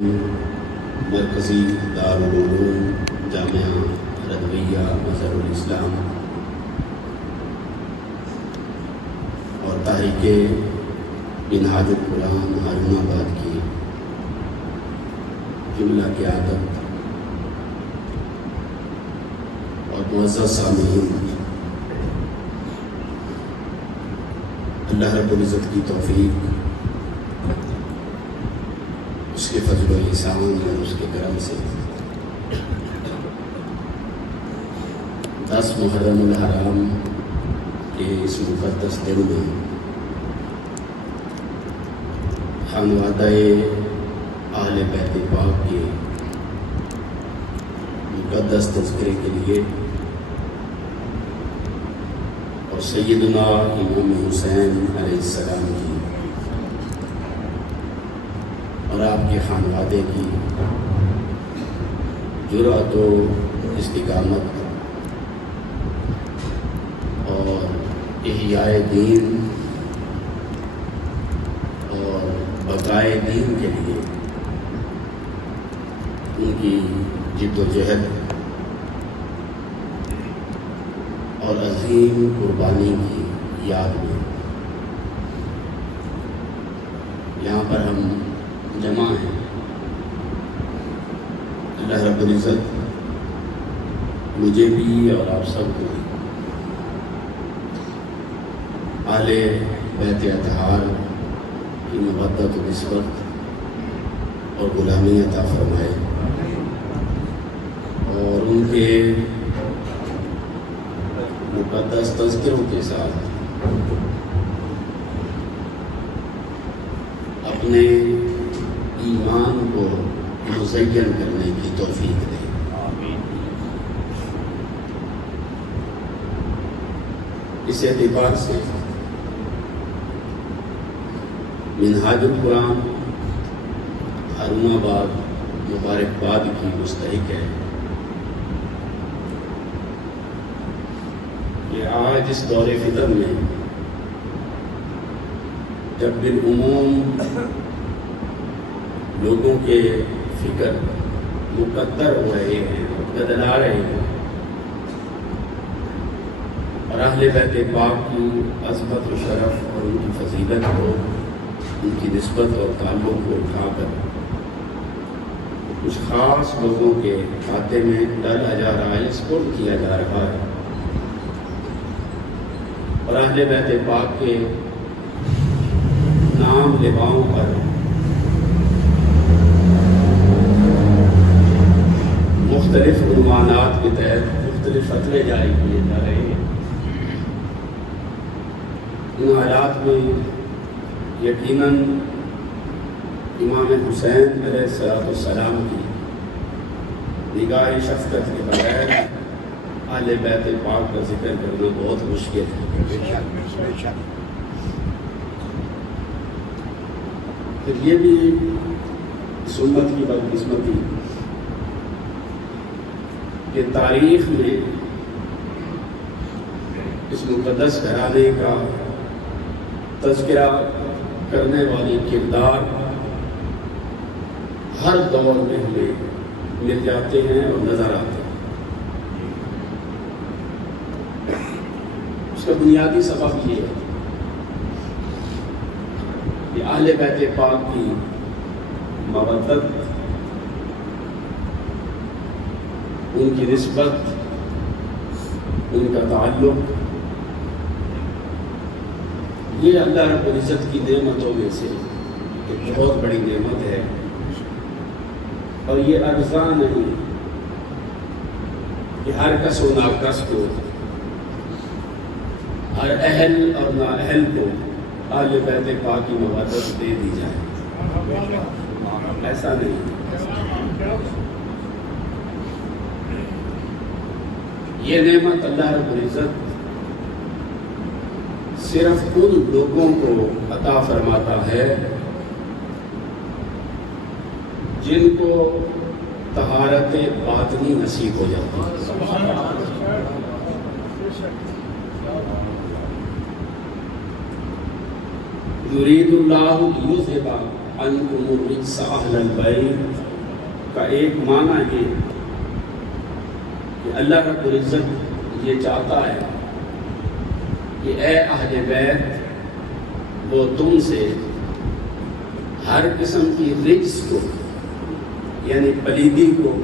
مرکزی دارالعلوم جامعہ رضویہ مظہر الاسلام اور تحریک منہاج القرآن ہارون آباد کی جملہ قیادت اور معزز سامعین، اللہ رب العزت کی توفیق، اس کے فضل و احسان اور اس کے کرم سے 10 محرم الحرام کے اس مقدس دن میں خانوادہ اہل بیت پاک کے مقدس تذکرے کے لیے اور سیدنا امام حسین علیہ السلام کی اور آپ کے خانوادے کی جرأت و استقامت اور احیاء دین اور بقائے دین کے لیے ان کی جد و جہد اور عظیم قربانی کی یاد میں یہاں پر ہم جمع ہیں۔ اللہ رب العزت مجھے بھی اور آپ سب کو اہل بیت اطہار کی محبت و نسبت اور غلامی عطا فرمائے اور ان کے مقدس تذکروں کے ساتھ اپنے ایمان کو مزین کرنے کی توفیق دے۔ اس اعتبار سے منہاج القرآن ہارون آباد مبارکباد کی مستحق ہے کہ آج اس دور فتن میں جب بالعموم لوگوں کے فکر مقدر ہو رہے ہیں، بدلا رہے ہیں اور اہل بیت پاک کی عظمت و شرف اور ان کی فضیلت کو، ان کی نسبت اور تعلق کو اٹھا کر کچھ خاص لوگوں کے کھاتے میں ڈالا جا رہا ہے، اسپورٹ کیا جا رہا ہے اور اہل بیت پاک کے نام لباؤں پر مختلف عنوانات کے تحت مختلف فتوے جاری کیے جا رہے ہیں۔ ان حالات میں یقیناً امام حسین علیہ السلام کی نگاہ شفقت کے بغیر اہل بیت پاک کا ذکر کرنا بہت مشکل ہے۔ پھر یہ بھی اس امت کی بدقسمتی کہ تاریخ میں اس مقدس گھرانے کا تذکرہ کرنے والے کردار ہر دور میں ہمیں مل جاتے ہیں اور نظر آتے ہیں۔ اس کا بنیادی سبب یہ ہے کہ اہل بیت پاک کی مودت، ان کی نسبت، ان کا تعلق، یہ اللہ رب العزت کی نعمتوں میں سے ایک بہت بڑی نعمت ہے اور یہ ارزاں نہیں کہ ہر کس و ناکس کو، ہر اہل اور نااہل کو اہل بیت پاک کی مودت دے دی جائے، ایسا نہیں۔ یہ نعمت اللہ رب العزت صرف ان لوگوں کو عطا فرماتا ہے جن کو طہارت باطنی نصیب ہو جاتی ہے۔ یرید اللہ لیذھب عنکم الرجس اہل البیت کا ایک معنی یہ کہ اللہ رب العزت یہ چاہتا ہے کہ اے اہل بیت وہ تم سے ہر قسم کی رجس کو یعنی پلیدی کو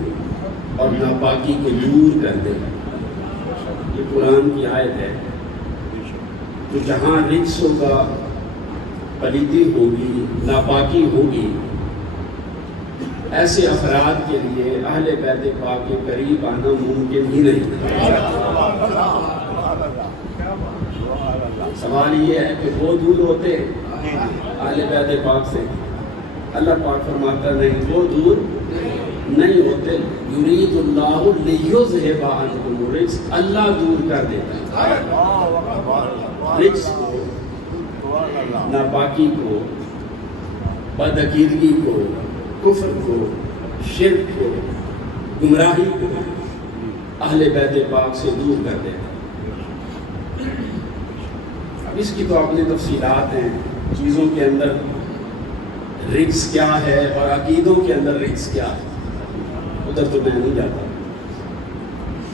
اور ناپاکی کو دور کر دے. یہ قرآن کی آیت ہے. تو جہاں رجس ہوگا، پلیدی ہوگی، ناپاکی ہوگی، ایسے افراد کے لیے اہل بیت پاک کے قریب آنا ممکن ہی نہیں. سوال یہ ہے کہ وہ دور ہوتے اہل بیت پاک سے؟ اللہ پاک فرماتا نہیں، وہ دور نہیں ہوتے. یرید اللہ لیذھب عنکم الرجس، اللہ دور کر دیتا ہے رجس کو، ناپاکی کو، بدعقیدگی کو، کفر کو، شرک کو، گمراہی کو اہل بیت پاک سے دور کر دیتا ہے. اب اس کی تو اپنی تفصیلات ہیں، چیزوں کے اندر رجس کیا ہے اور عقیدوں کے اندر رجس کیا ہے، ادھر تو میں نہیں جاتا.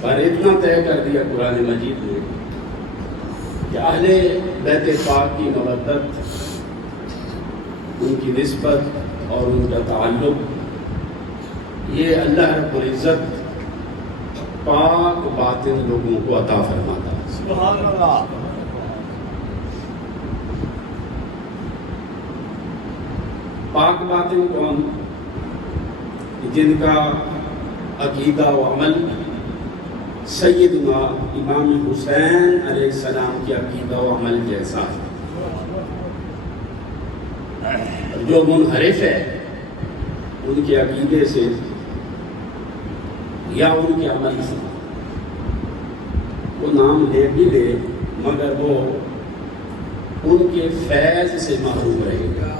پر اتنا طے کر دیا قرآن مجید نے کہ اہل بیت پاک کی مودت، ان کی نسبت اور ان کا تعلق، یہ اللہ رب العزت پاک باطن لوگوں کو عطا فرماتا ہے. سبحان اللہ. پاک باطن کون؟ جن کا عقیدہ و عمل سیدنا امام حسین علیہ السلام کی عقیدہ و عمل جیسا ہے. جو منحرف ہے ان کے عقیدے سے یا ان کے عمل سے، وہ نام لے بھی لے مگر وہ ان کے فیض سے محروم رہے گا.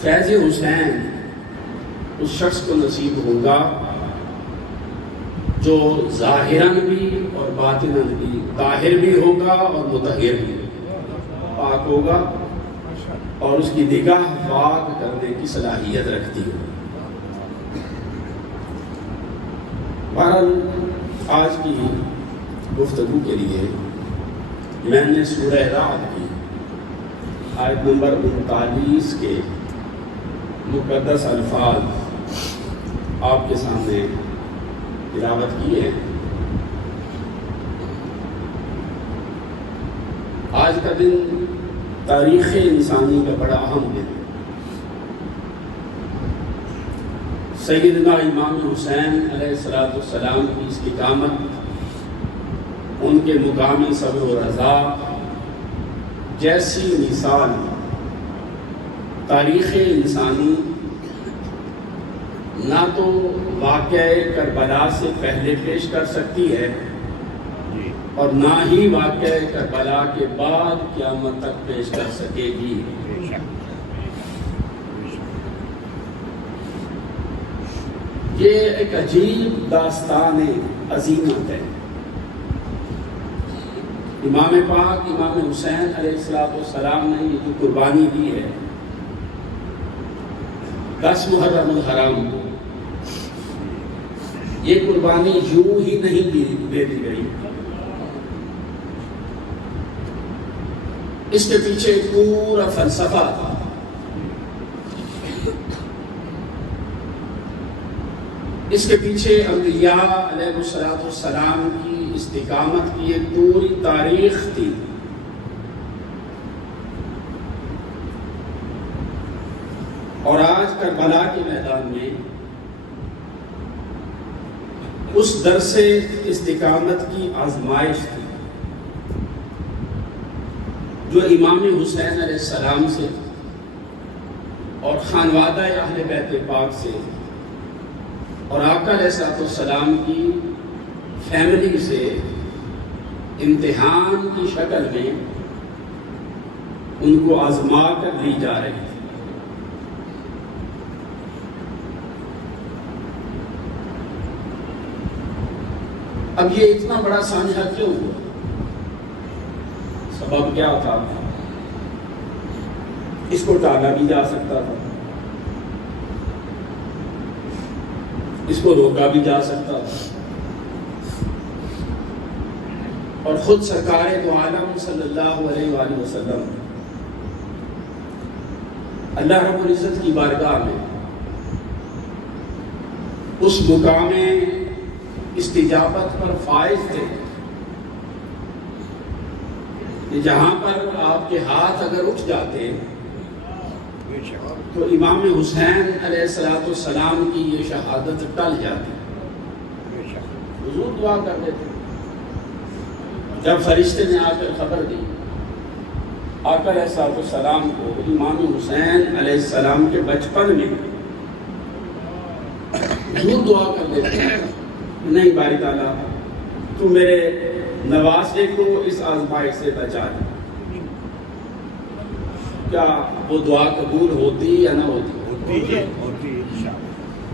فیض حسین اس شخص کو نصیب ہوگا جو ظاہراً بھی اور باطناً بھی طاہر بھی ہوگا اور مطہر بھی پاک ہوگا اور اس کی نگاہ پاک کرنے کی صلاحیت رکھتی ہے. بہرحال آج کی گفتگو کے لیے میں نے سورہ رعد کی آیت نمبر 39 کے مقدس الفاظ آپ کے سامنے تلاوت کی ہے. آج کا دن تاریخ انسانی کا بڑا اہم دن. سیدنا امام حسین علیہ السلام کی استقامت، ان کے مقام صبر و رضا جیسی مثال تاریخ انسانی نہ تو واقعہ کربلا سے پہلے پیش کر سکتی ہے اور نہ ہی واقعہ کربلا کے بعد قیامت تک پیش کر سکے گی. یہ ایک عجیب داستان عظیمت ہے. امام پاک امام حسین علیہ السلام نے یہ جو قربانی دی ہے 10 محرم الحرام، یہ قربانی یوں ہی نہیں دے دی گئی. اس کے پیچھے پورا فلسفہ تھا. اس کے پیچھے انبیاء علیہ السلام کی استقامت کی ایک پوری تاریخ تھی. اور آج کربلا کے میدان میں اس درس استقامت کی آزمائش تھی جو امام حسین علیہ السلام سے اور خانوادہ اہل بیت پاک سے اور آقا علیہ السلام کی فیملی سے امتحان کی شکل میں ان کو آزما کر لی جا رہی تھی. اب یہ اتنا بڑا سانحہ کیوں ہوا؟ سبب کیا تھا؟ اس کو ٹالا بھی جا سکتا تھا، اس کو روکا بھی جا سکتا تھا، اور خود سرکار دو عالم صلی اللہ علیہ وآلہ وسلم اللہ رب العزت کی بارگاہ میں اس مقام استجابت پر فائز تھے کہ جہاں پر آپ کے ہاتھ اگر اٹھ جاتے تو امام حسین علیہ السلام کی یہ شہادت ٹل جاتی۔ حضور دعا کرتے تھے، جب فرشتے نے آ کر خبر دی آقا علیہ السلام کو امام حسین علیہ السلام کے بچپن میں، حضور دعا کرتے تھے، نہیں باری تعالیٰ تو میرے نواسے کو اس آزمائش سے بچا دے۔ کیا وہ دعا قبول ہوتی یا نہ ہوتی؟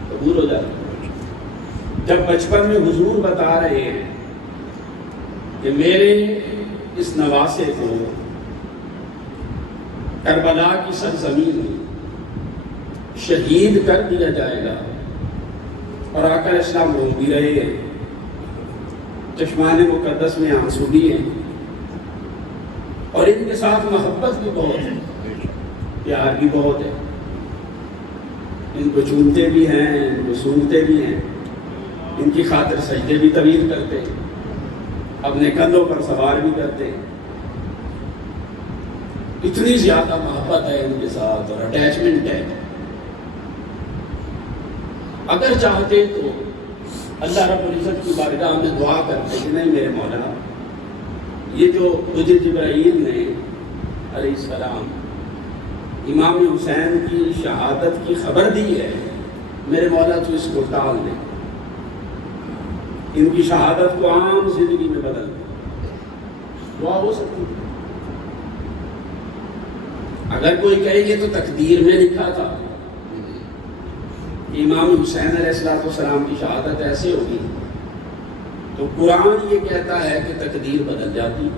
قبول ہو جاتی۔ جب بچپن میں حضور بتا رہے ہیں کہ میرے اس نواسے کو کربلا کی سرزمین میں شہید کر دیا جائے گا، اور آقا علیہ السلام رو بھی رہے ہیں، چشمان مقدس میں آنسو بھی ہیں، اور ان کے ساتھ محبت بھی بہت ہے، پیار بھی بہت ہے، ان کو چومتے بھی ہیں، ان کو سونگتے بھی ہیں، ان کی خاطر سجدے بھی طویل کرتے ہیں، اپنے کندھوں پر سوار بھی کرتے ہیں۔ اتنی زیادہ محبت ہے ان کے ساتھ اور اٹیچمنٹ ہے۔ اگر چاہتے تو اللہ رب العزت کی بارگاہ میں دعا کرتے کہ نہیں میرے مولا، یہ جو مجھے جبرائیل نے علیہ السلام امام حسین کی شہادت کی خبر دی ہے، میرے مولا تو اس کو ٹال دے، ان کی شہادت کو عام زندگی میں بدل دے۔ دعا ہو سکتی ہے۔ اگر کوئی کہے گی تو تقدیر میں لکھا تھا امام حسین علیہ السلام کی شہادت ایسے ہوگی، تو قرآن یہ کہتا ہے کہ تقدیر بدل جاتی۔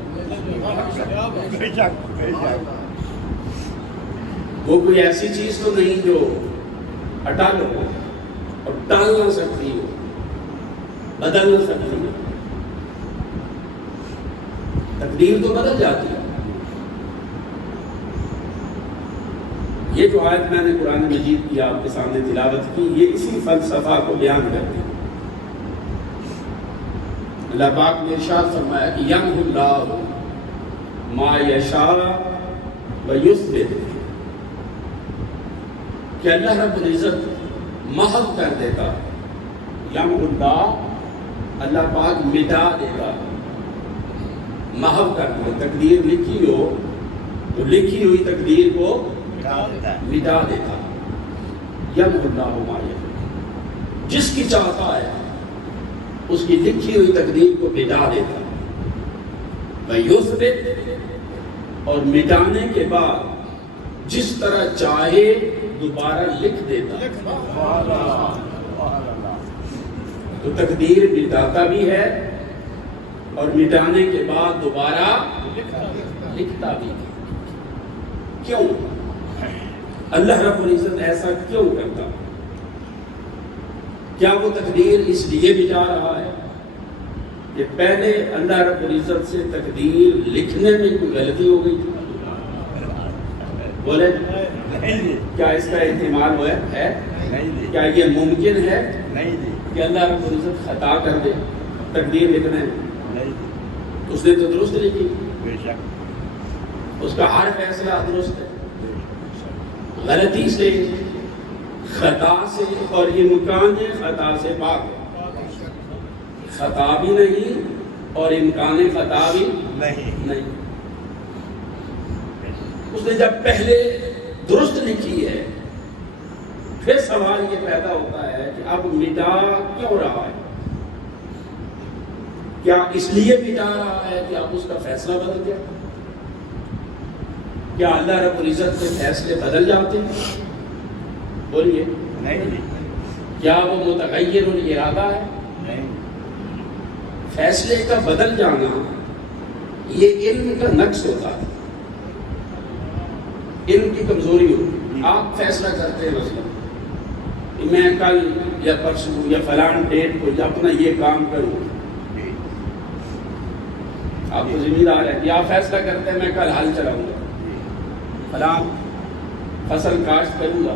وہ کوئی ایسی چیز تو نہیں جو اٹل ہو اور ٹال نہ سکتی ہو، بدل نہ سکتی ہو، تقدیر تو بدل جاتی ہے۔ یہ جو آیت میں نے قرآن مجید کی آپ کے سامنے تلاوت کی، یہ اسی فلسفہ کو بیان کرتی ہے۔ اللہ پاک نے ارشاد فرمایا کہ یمحو اللہ ما یشاء ویثبت، کہ اللہ رب العزت محو کر دیتا، یمحو اللہ، اللہ پاک مٹا دیتا، محو کر دیتا۔ تقدیر لکھی ہو تو لکھی ہوئی تقدیر کو مٹا دیتا۔ یمحو اللہ ما یشاء، جس کی چاہتا ہے اس کی لکھی ہوئی تقدیر کو مٹا دیتا، ویثبت، اور مٹانے کے بعد جس طرح چاہے دوبارہ لکھ دیتا۔ تو تقدیر مٹاتا بھی ہے اور مٹانے کے بعد دوبارہ لکھتا بھی ہے۔ کیوں؟ اللہ رب العزت ایسا کیوں کرتا؟ کیا وہ تقدیر اس لیے مٹا رہا ہے کہ پہلے اللہ رب العزت سے تقدیر لکھنے میں کوئی غلطی ہو گئی تھی؟ بولے کیا اس کا احتمال ہوا ہے؟ کیا یہ ممکن ہے کہ اللہ رب العزت خطا کر دے تقدیر لکھنے میں؟ اس نے تو درست لکھی، اس کا ہر فیصلہ درست ہے۔ غلطی سے، خطا سے اور امکان خطا سے پاک، خطا بھی نہیں اور امکان خطا بھی نہیں۔ اس نے جب پہلے درست لکھی ہے، پھر سوال یہ پیدا ہوتا ہے کہ اب مٹا کیوں رہا ہے؟ کیا اس لیے مٹا رہا ہے کہ اب اس کا فیصلہ بدل گیا؟ کیا اللہ رب العزت کے فیصلے بدل جاتے ہیں؟ بولیے نہیں۔ کیا وہ متغیر الارادہ ہے؟ نہیں۔ فیصلے کا بدل جانا یہ علم کا نقص ہوتا ہے۔ علم کی کمزوری ہوتی ہے۔ آپ فیصلہ کرتے ہیں مثلا کہ میں کل یا پرسوں یا فلان ڈیٹ کو اپنا یہ کام کروں، آپ کو ذمہ دار ہے کہ آپ فیصلہ کرتے ہیں میں کل ہل چلاؤں گا، فلان فصل کاشت کروں گا،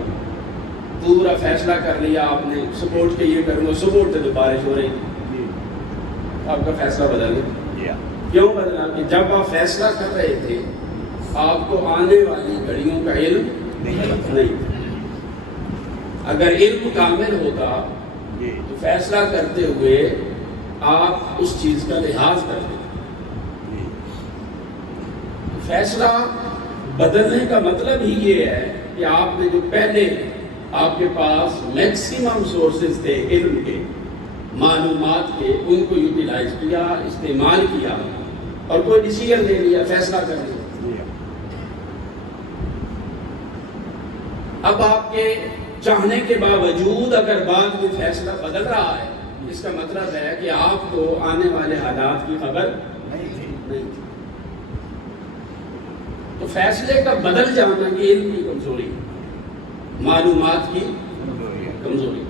پورا فیصلہ کر لیا آپ نے سپورٹ کے یہ کروں گا، سپورٹ سے تو بارش ہو رہی تھی، آپ کا فیصلہ بدل گیا۔ کیوں بدلا؟ کہ جب آپ فیصلہ کر رہے تھے آپ کو آنے والی گھڑیوں کا علم نہیں تھا۔ اگر علم کامل ہوتا تو فیصلہ کرتے ہوئے آپ اس چیز کا لحاظ کرتے۔ فیصلہ بدلنے کا مطلب ہی یہ ہے کہ آپ نے جو پہلے آپ کے پاس میکسیمم سورسز تھے علم کے، معلومات کے، ان کو یوٹیلائز کیا، استعمال کیا اور کوئی ڈیسیژن لے لیا، فیصلہ کر لیا۔ اب آپ کے چاہنے کے باوجود اگر بعد میں فیصلہ بدل رہا ہے، اس کا مطلب ہے کہ آپ کو آنے والے حالات کی خبر نہیں تھی۔ تو فیصلے کا بدل جانا یہ علم کی کمزوری، معلومات کی کمزوری۔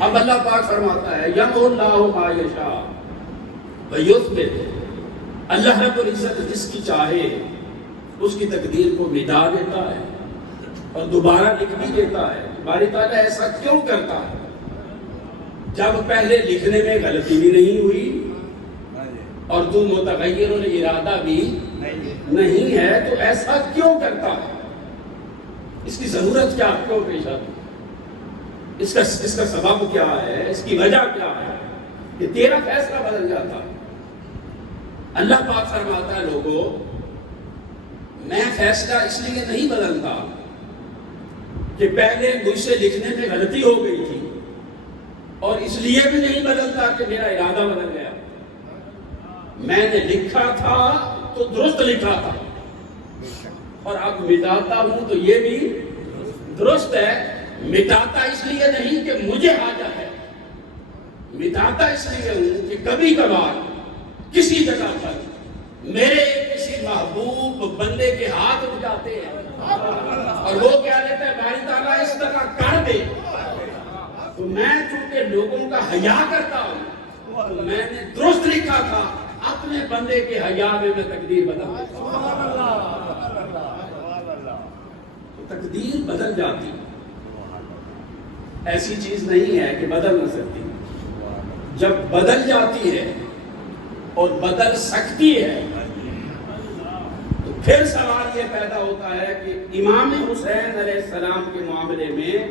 اب اللہ پاک فرماتا ہے یمحو اللہ ما یشاء ویثبت، اللہ رب العزت جس کی چاہے اس کی تقدیر کو مٹا دیتا ہے اور دوبارہ لکھ بھی دیتا ہے۔ باری تعالیٰ ایسا کیوں کرتا ہے؟ جب پہلے لکھنے میں غلطی بھی نہیں ہوئی اور تو متغیر الارادہ بھی نہیں ہے، تو ایسا کیوں کرتا ہے؟ اس کی ضرورت کیا کیوں پیش آتی ہے؟ اس کا سبب کیا ہے؟ اس کی وجہ کیا ہے کہ تیرا فیصلہ بدل جاتا ہے؟ اللہ پاک فرماتا ہے لوگوں میں فیصلہ اس لیے نہیں بدلتا کہ پہلے مجھ سے لکھنے میں غلطی ہو گئی تھی، اور اس لیے بھی نہیں بدلتا کہ میرا ارادہ بدل گیا۔ میں نے لکھا تھا تو درست لکھا تھا، اور اب مٹاتا ہوں تو یہ بھی درست ہے۔ مٹاتا اس لیے نہیں کہ مجھے حاجت ہے، مٹاتا اس لیے ہوں کہ کبھی کبھار کسی جگہ پر میرے کسی محبوب بندے کے ہاتھ اٹھ جاتے ہیں اور وہ کیا لیتا ہے باری تعالیٰ اس طرح کر دے، تو میں چونکہ لوگوں کا حیا کرتا ہوں تو میں نے درست لکھا تھا، اپنے بندے کے حیا میں تقدیر بدل دیتا ہوں۔ تو تقدیر بدل جاتی، ایسی چیز نہیں ہے کہ بدل نہ سکتی۔ جب بدل جاتی ہے اور بدل سکتی ہے تو پھر سوال یہ پیدا ہوتا ہے کہ امام حسین علیہ السلام کے معاملے میں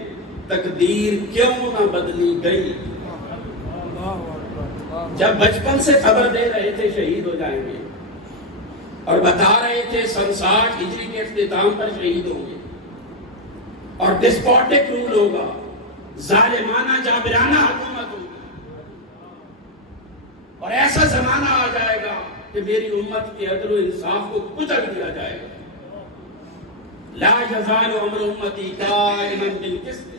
تقدیر کیوں نہ بدلی گئی؟ جب بچپن سے خبر دے رہے تھے شہید ہو جائیں گے اور بتا رہے تھے 67 ہجری کے اختتام پر شہید ہوں گے اور ڈسپوٹک رول ہوگا، ظالمانہ جابرانہ حکومت ہوگی، اور ایسا زمانہ آ جائے گا کہ میری امت کے عدل و انصاف کو کچل دیا جائے گا۔ لا یزال امر امتی قائما بالقسط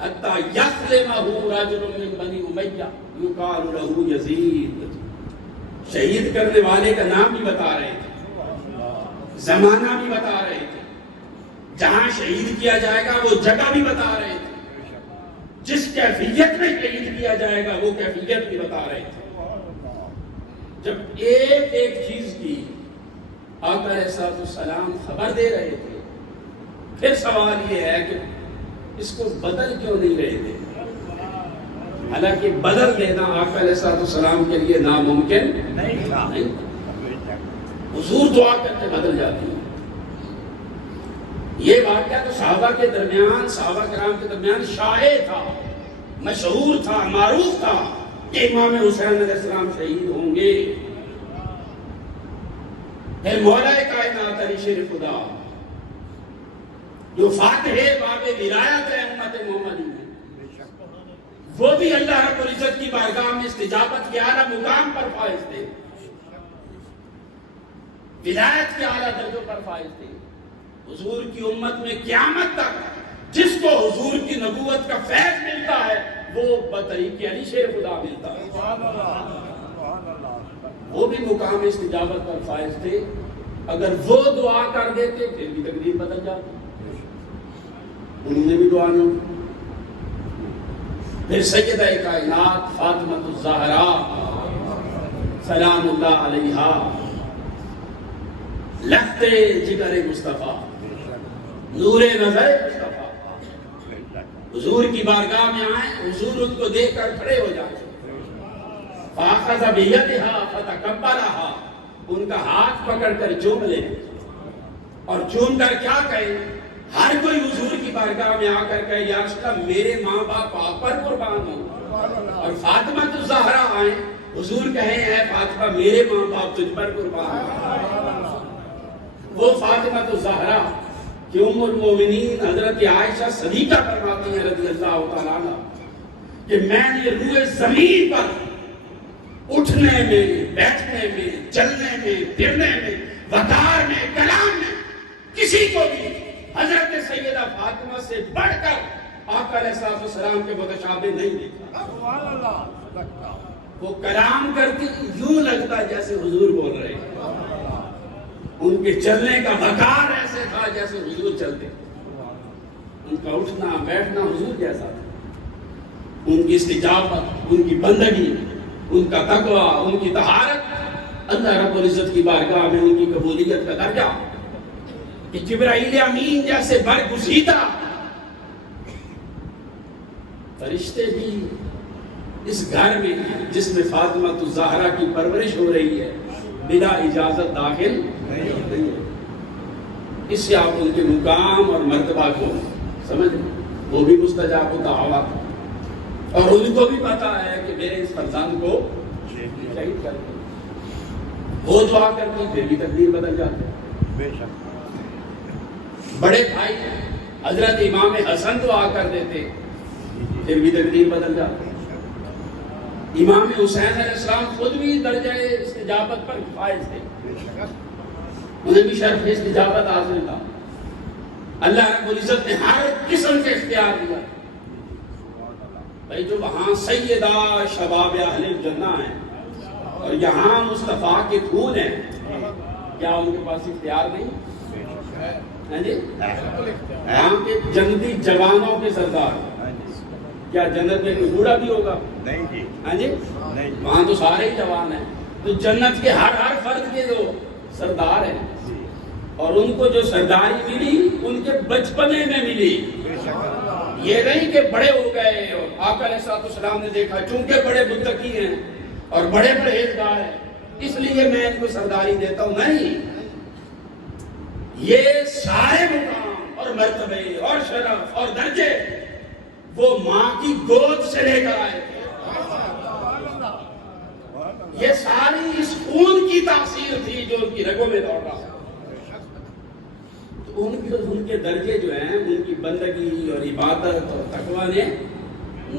حتی یظلمہ رجل من بنی امیہ یقال لہ یزید۔ شہید کرنے والے کا نام بھی بتا رہے تھے، زمانہ بھی بتا رہے تھے، جہاں شہید کیا جائے گا وہ جگہ بھی بتا رہے تھے، جس کیفیت میں شہید کیا جائے گا وہ کیفیت بھی بتا رہے تھے۔ جب ایک ایک چیز کی آقا علیہ السلام خبر دے رہے تھے، پھر سوال یہ ہے کہ اس کو بدل کیوں نہیں رہے تھے؟ حالانکہ بدل دینا آقا علیہ السلام کے لیے ناممکن نہیں تھا۔ حضور دعا کرتے بدل جاتی ہیں۔ یہ واقعہ تو صحابہ کے درمیان، صحابہ کرام کے درمیان شائع تھا، مشہور تھا، معروف تھا کہ امام حسین علیہ السلام شہید ہوں گے۔ پھر مولا کائنات علی شیر خدا جو فاتح باب ولایت ہے امت محمدی میں، وہ بھی اللہ رب العزت کی بارگاہ میں استجابت کے اعلیٰ مقام پر فائز تھے، ولایت کے اعلیٰ درجوں پر فائز تھے۔ حضور کی امت میں قیامت تک جس کو حضور کی نبوت کا فیض ملتا ہے وہ بطریق علی شیر خدا ملتا ہے، وہ بھی مقام استجابت پر فائز تھے۔ اگر وہ دعا کر دیتے پھر بھی تقدیر بدل جاتی، انہوں نے بھی دعا نہیں کی۔ پھر سیدہ کائنات فاطمہ الزہرا سلام اللہ علیہا لختے جگر مصطفیٰ نور نظر مصطفیٰ حضور کی بارگاہ میں آئیں، حضور ان کو دیکھ کر کھڑے ہو جائیں، فاخذ بیدہا فتقبلہا، ان کا ہاتھ پکڑ کر چوم لیں اور چوم کر کیا کہیں؟ ہر کوئی حضور کی بارگاہ میں آ کر کہے یا رسول اللہ میرے ماں باپ آپ پر قربان ہوں، اور فاطمہ الزہرا آئیں، حضور کہیں اے فاطمہ میرے ماں باپ تجھ پر قربان ہوں۔ وہ فاطمہ الزہرا کہ ام المومنین حضرت عائشہ صدیقہ فرماتی ہیں رضی اللہ تعالیٰ عنہ کہ میں نے روئے زمین پر اٹھنے میں، بیٹھنے میں، چلنے میں، پھرنے میں، وقار میں، کلام میں کسی کو بھی حضرت سیدہ فاطمہ سے بڑھ کر آقا علیہ السلام کے متشابہ نہیں دیکھا۔ وہ کلام کرتی یوں لگتا جیسے حضور بول رہے ہیں، ان کے چلنے کا وقار ایسے تھا جیسے حضور چلتے، ان کا اٹھنا بیٹھنا حضور جیسا تھا، ان کی استجابت، ان کی بندگی، ان کا تقوی، ان کی طہارت، اللہ رب العزت کی بارگاہ میں ان کی قبولیت کا درجہ کہ جبرائیل امین جیسے برگزیدہ فرشتے بھی اس گھر میں جس میں فاطمہ الزہرا کی پرورش ہو رہی ہے بلا اجازت داخل نہیں ہے۔ اس سے آپ ان کے مقام اور مرتبہ کو سمجھ لیں، وہ بھی مستجاب الدعوات، اور ان کو بھی پتا ہے کہ میرے اس فرزند کو شہید کر دیں، وہ دعا کرتی پھر بھی تقدیر بدل جاتے۔ بے شک بڑے بھائی حضرت امام حسن دعا کر دیتے پھر بھی تقدیر بدل جاتے۔ امام حسین علیہ السلام خود بھی درجہ استجابت پر فائز تھے، انہیں بھی شرف استجابت حاصل تھا، اللہ رب العزت نے ہر قسم کے اختیار دیا۔ بھائی جو وہاں سیدہ شباب اہل الجنہ ہیں اور یہاں مصطفیٰ کے پھول ہیں، کیا ان کے پاس اختیار نہیں؟ یہاں کے جنتی جوانوں کے سردار، کیا جنت میں کوئی بوڑھا بھی ہوگا؟ نہیں جی، ہاں جی، وہاں تو سارے ہی جوان ہیں، تو جنت کے ہر فرد کے جو سردار ہیں، اور ان کو جو سرداری ملی ان کے بچپنے میں ملی، یہ نہیں کہ بڑے ہو گئے اور آقا علیہ السلام نے دیکھا چونکہ بڑے متقی ہیں اور بڑے پرہیزگار ہیں اس لیے میں ان کو سرداری دیتا ہوں، نہیں، یہ سارے مقام اور مرتبے اور شرف اور درجے وہ ماں کی گود سے لے کر آئے تھے، یہ ساری اس خون کی تاثیر تھی جو ان کی رگوں میں دوڑ رہا، تو ان کے درجے جو ہیں ان کی بندگی اور عبادت اور تقوی نے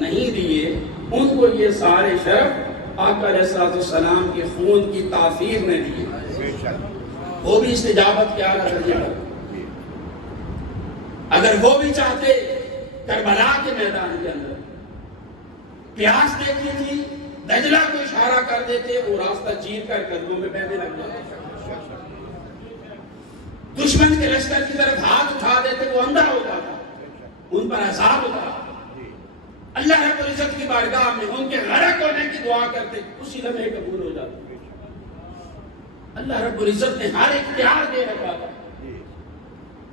نہیں دیے، ان کو یہ سارے شرف آقا علیہ السلام کے خون کی تاثیر نے دیے، وہ بھی استجابت کے اعلیٰ درجے پر۔ اگر وہ بھی چاہتے کربلا کے میدان کے اندر پیاس دیکھی تھی، دجلہ کو اشارہ کر دیتے، وہ راستہ چیر کر قدموں میں بہنے لگ جاتے، دشمن کے لشکر کی طرف ہاتھ اٹھا دیتے، وہ اندھا ہو جاتا، ان پر عذاب ہوتا، اللہ رب العزت کی بارگاہ میں ان کے غرق ہونے کی دعا کرتے، اسی لمحے قبول ہو جاتے۔ اللہ رب العزت نے ہر اختیار دے رکھا تھا،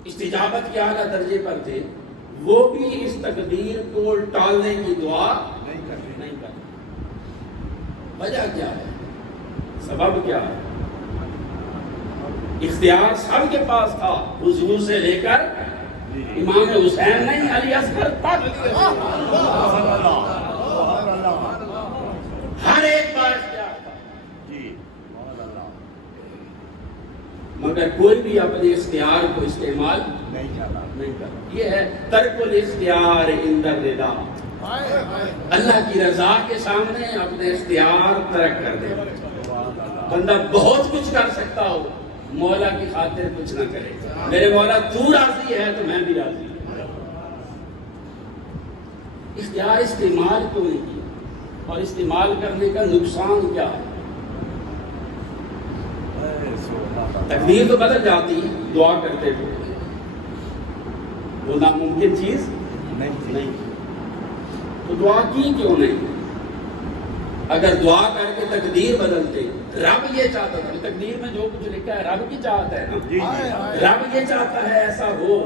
استجابت کے اعلیٰ درجے پر تھے، وہ بھی اس تقدیر کو ٹالنے کی دعا نہیں کرتے۔ وجہ کیا ہے؟ سبب کیا ہے؟ اختیار سب کے پاس تھا، حضور سے لے کر امام حسین نہیں علی اصغر تک، ہر ایک بار اختیار تھا، مگر کوئی بھی اپنے اختیار کو استعمال نہیں کرتا۔ یہ ہے ترک الاختیار عند الرضا، اللہ کی رضا کے سامنے اپنے اختیار ترک کر دے۔ بندہ بہت کچھ کر سکتا ہو، مولا کی خاطر کچھ نہ کرے، میرے مولا تو راضی ہے تو میں بھی راضی ہوں۔ اختیار استعمال کیوں نہیں کیا، اور استعمال کرنے کا نقصان کیا ہے؟ تقدیر تو بدل جاتی، دعا کرتے تو وہ ناممکن چیز نہیں، تو دعا کی کیوں نہیں؟ اگر دعا کر کے تقدیر بدلتے، رب یہ چاہتا تھا، تقدیر میں جو کچھ لکھا ہے رب کی چاہت ہے نا، رب یہ چاہتا ہے ایسا ہو،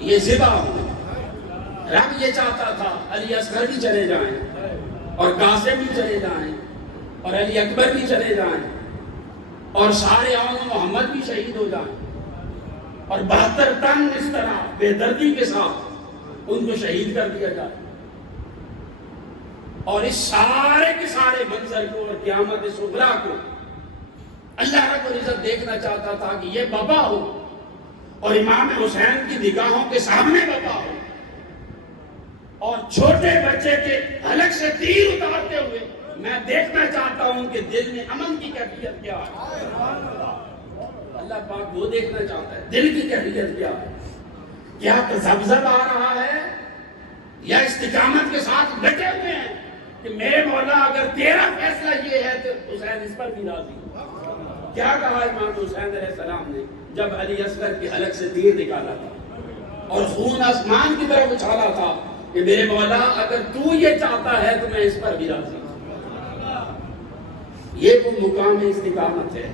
یہ ذبح ہو، رب یہ چاہتا تھا علی اصغر بھی چلے جائیں اور قاسم بھی چلے جائیں اور علی اکبر بھی چلے جائیں اور سارے آل محمد بھی شہید ہو جائیں اور 72 تن اس طرح بے دردی کے ساتھ ان کو شہید کر دیا جائے، اور اس سارے کے سارے منظر کو اور قیامت صغریٰ کو اللہ رب العزت دیکھنا چاہتا تھا کہ یہ بابا ہو اور امام حسین کی نگاہوں کے سامنے بابا ہو، اور چھوٹے بچے کے حلق سے تیر اتارتے ہوئے میں دیکھنا چاہتا ہوں کہ دل میں امن کی کیفیت کیا ہے۔ اللہ پاک وہ دیکھنا چاہتا ہے دل کی کیفیت کیا ہے، کیا تذبذب آ رہا ہے یا استقامت کے ساتھ ڈٹے ہوئے ہیں کہ میرے مولا اگر تیرا فیصلہ یہ ہے تو حسین اس پر بھی راضی۔ کیا کہا امام حسین علیہ السلام نے جب علی اصغر کی حلق سے تیر نکالا تھا اور خون آسمان کی طرف اچھالا تھا کہ میرے مولا اگر تو یہ چاہتا ہے تو میں اس پر بھی راضی۔ یہ وہ مقام استقامت ہے،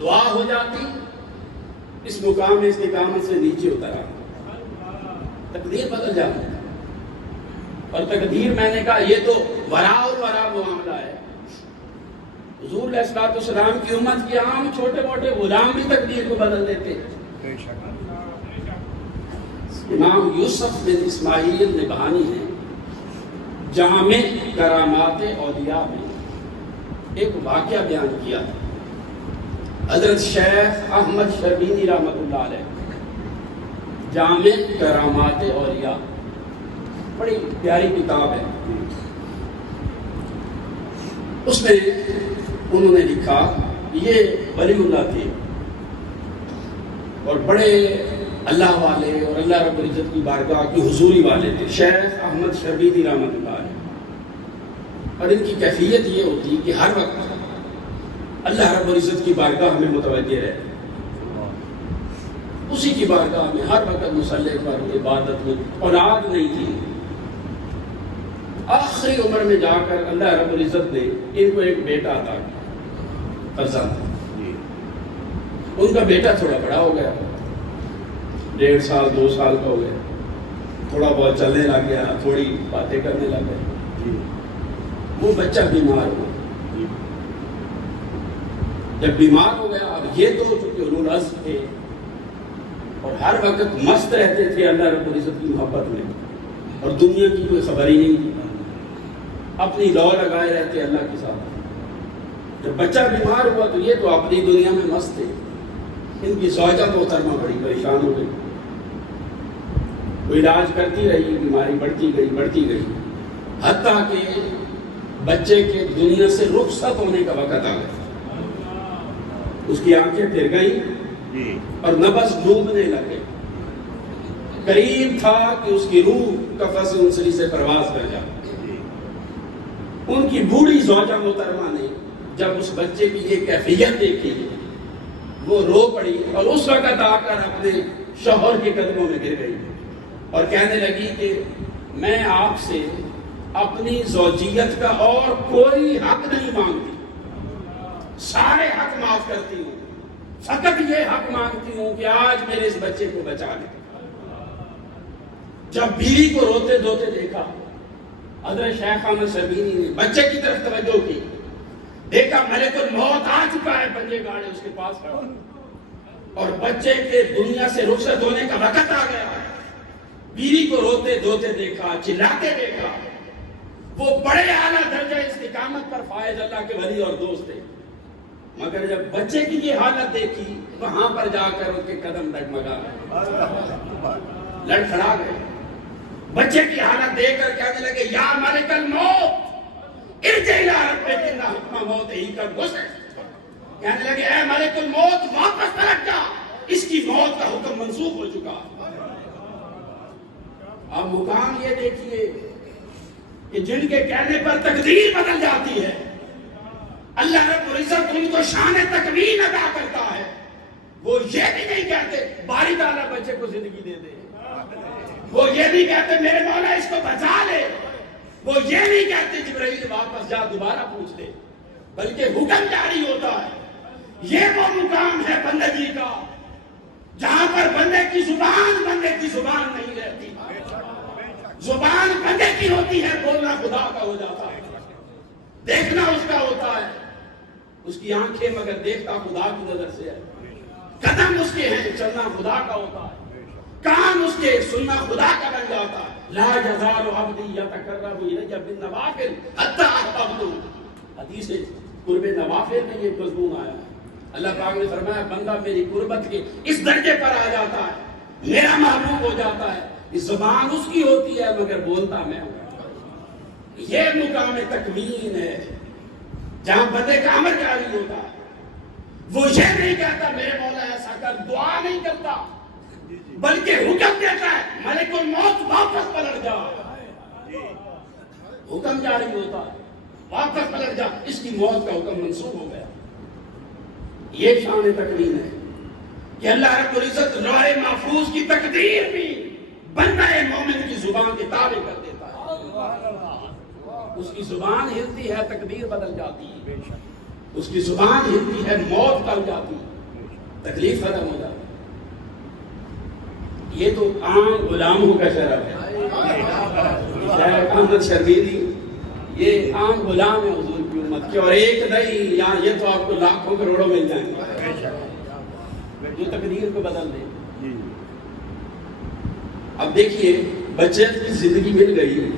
دعا ہو جاتی، اس مقام استقامت سے نیچے اتر آتا، تقدیر بدل جاتی۔ اور تقدیر میں نے کہا یہ تو ورا اور ورا معاملہ ہے، حضور علیہ الصلوۃ والسلام کی امت کے عام چھوٹے موٹے غلام بھی تقدیر کو بدل دیتے ہیں۔ امام یوسف بن اسماعیل نبہانی نے جامع کرامات اولیاء میں ایک واقعہ بیان کیا، حضرت شیخ احمد شربینی رحمۃ اللہ علیہ، جامع کرامات اولیاء، بڑی پیاری کتاب ہے۔ اس میں انہوں نے لکھا یہ ولی اللہ تھے اور بڑے اللہ والے اور اللہ رب العزت کی بارگاہ کی حضوری والے تھے، شیخ احمد شربینی رحمۃ اللہ علیہ، اور ان کی کیفیت یہ ہوتی کہ ہر وقت اللہ رب العزت کی بارگاہ میں متوجہ رہے، اسی کی بارگاہ میں ہر وقت مصلی پر عبادت میں، اولاد نہیں تھی، آخری عمر میں جا کر اللہ رب العزت نے ان کو ایک بیٹا عطا کیا، فرزند۔ ان کا بیٹا تھوڑا بڑا ہو گیا، 1.5 سال 2 سال کا ہو گیا، تھوڑا بہت چلنے لگ گیا، تھوڑی باتیں کرنے لگ گیا، وہ بچہ بیمار ہوا۔ جب بیمار ہو گیا، اب یہ تو چونکہ اولو العزم تھے اور ہر وقت مست رہتے تھے اللہ رب العزت کی محبت میں اور دنیا کی کوئی خبر ہی نہیں، اپنی لو لگائے رہتے اللہ کے ساتھ۔ جب بچہ بیمار ہوا تو یہ تو اپنی دنیا میں مست تھے، ان کی زوجہ محترمہ بڑی پریشان ہو گئی، وہ علاج کرتی رہی، بیماری بڑھتی گئی، حتیٰ کہ بچے کے دنیا سے رخصت ہونے کا وقت آ گیا، اس کی آنکھیں پھر گئیں اور نبض ڈوبنے لگے، قریب تھا کہ اس کی روح کفس انسری سے پرواز کر جائے۔ ان کی بوڑھی زوجہ محترمہ نے جب اس بچے کی یہ کیفیت دیکھی وہ رو پڑی اور اس وقت آ کر اپنے شوہر کے قدموں میں گر گئی اور کہنے لگی کہ میں آپ سے اپنی زوجیت کا اور کوئی حق نہیں مانگتی، سارے حق معاف کرتی ہوں، فقط یہ حق مانگتی ہوں کہ آج میرے اس بچے کو بچا لیں۔ جب بیوی کو روتے دھوتے دیکھا، حضرت شیخ احمد شربینی نے بچے کی طرف توجہ کی، دیکھا ملک الموت آ چکا ہے، پنجے گاڑے اس کے پاس کھڑا اور بچے کے دنیا سے رخصت ہونے کا وقت آ گیا۔ بیوی کو روتے دھوتے دیکھا، چلاتے دیکھا، وہ بڑے اعلیٰ درجہ استقامت پر فائز اللہ کے ولی اور دوست تھے، مگر جب بچے کی یہ حالت دیکھی وہاں پر جا کر ان کے قدم ڈگمگا گئے، لڑکھڑا گئے۔ بچے کی حالت دیکھ کر کہنے لگے یا ملک الموت ارجع الی ربک ان حکم موت ہی کا گزر، کہنے لگے اے ملک الموت واپس پلٹ جا، اس کی موت کا حکم منسوخ ہو چکا۔ اب مقام یہ دیکھیے کہ جن کے کہنے پر تقدیر بدل جاتی ہے، اللہ رب العزت ان کو شان تکوین ادا کرتا ہے وہ یہ بھی نہیں کہتے باری تعالیٰ بچے کو زندگی دے دے، وہ یہ نہیں کہتے میرے مولا اس کو بچا لے، وہ یہ نہیں کہتے جبرائیل واپس جا دوبارہ پوچھ لے، بلکہ حکم جاری ہوتا ہے۔ یہ وہ مقام ہے بندگی کا جہاں پر بندے کی زبان نہیں رہتی، زبان بندے کی ہوتی ہے، بولنا خدا کا ہو جاتا ہے، دیکھنا اس کا ہوتا ہے، اس کی آنکھیں مگر دیکھتا خدا کی نظر سے ہے، قدم اس کے ہیں چلنا خدا کا ہوتا ہے، کان اس کے سننا خدا کا بن جاتا ہے۔ لا یزال عبدی یتقرب الی بالنوافل حتی احببتہ، حدیث قرب نوافل میں یہ مضمون آیا ہے۔ اللہ پاک نے فرمایا بندہ میری قربت کے اس درجے پر آ جاتا ہے، میرا محبوب ہو جاتا ہے، اس زبان اس کی ہوتی ہے مگر بولتا میں ہوں۔ یہ مقام تکوین ہے جہاں بندے کا امر جاری ہوتا ہے، وہ یہ نہیں کہتا میرے مولا ایسا کر، دعا نہیں کرتا بلکہ حکم دیتا ہے ملک الموت واپس پلٹ جا، حکم جاری ہوتا ہے واپس پلٹ جا، اس کی موت کا حکم منسوخ ہو گیا۔ یہ شان تکوین ہے کہ اللہ رب العزت لوح محفوظ کی تقدیر بھی بندہ مومن کی زبان کے تابع کر دیتا ہے، اس کی زبان ہلتی ہے تقدیر بدل جاتی ہے، اس کی زبان ہلتی ہے موت ٹل جاتی ہے، تکلیف ختم ہو جاتی ہے۔ یہ تو عام غلاموں کا شرف ہے، شیخ احمد شربیلی یہ عام غلام ہے حضور کی امت کے، اور ایک نہیں یہاں یہ تو آپ کو لاکھوں کروڑوں مل جائیں گے جو تقدیر کو بدل دے۔ اب دیکھیے بچے کی زندگی مل گئی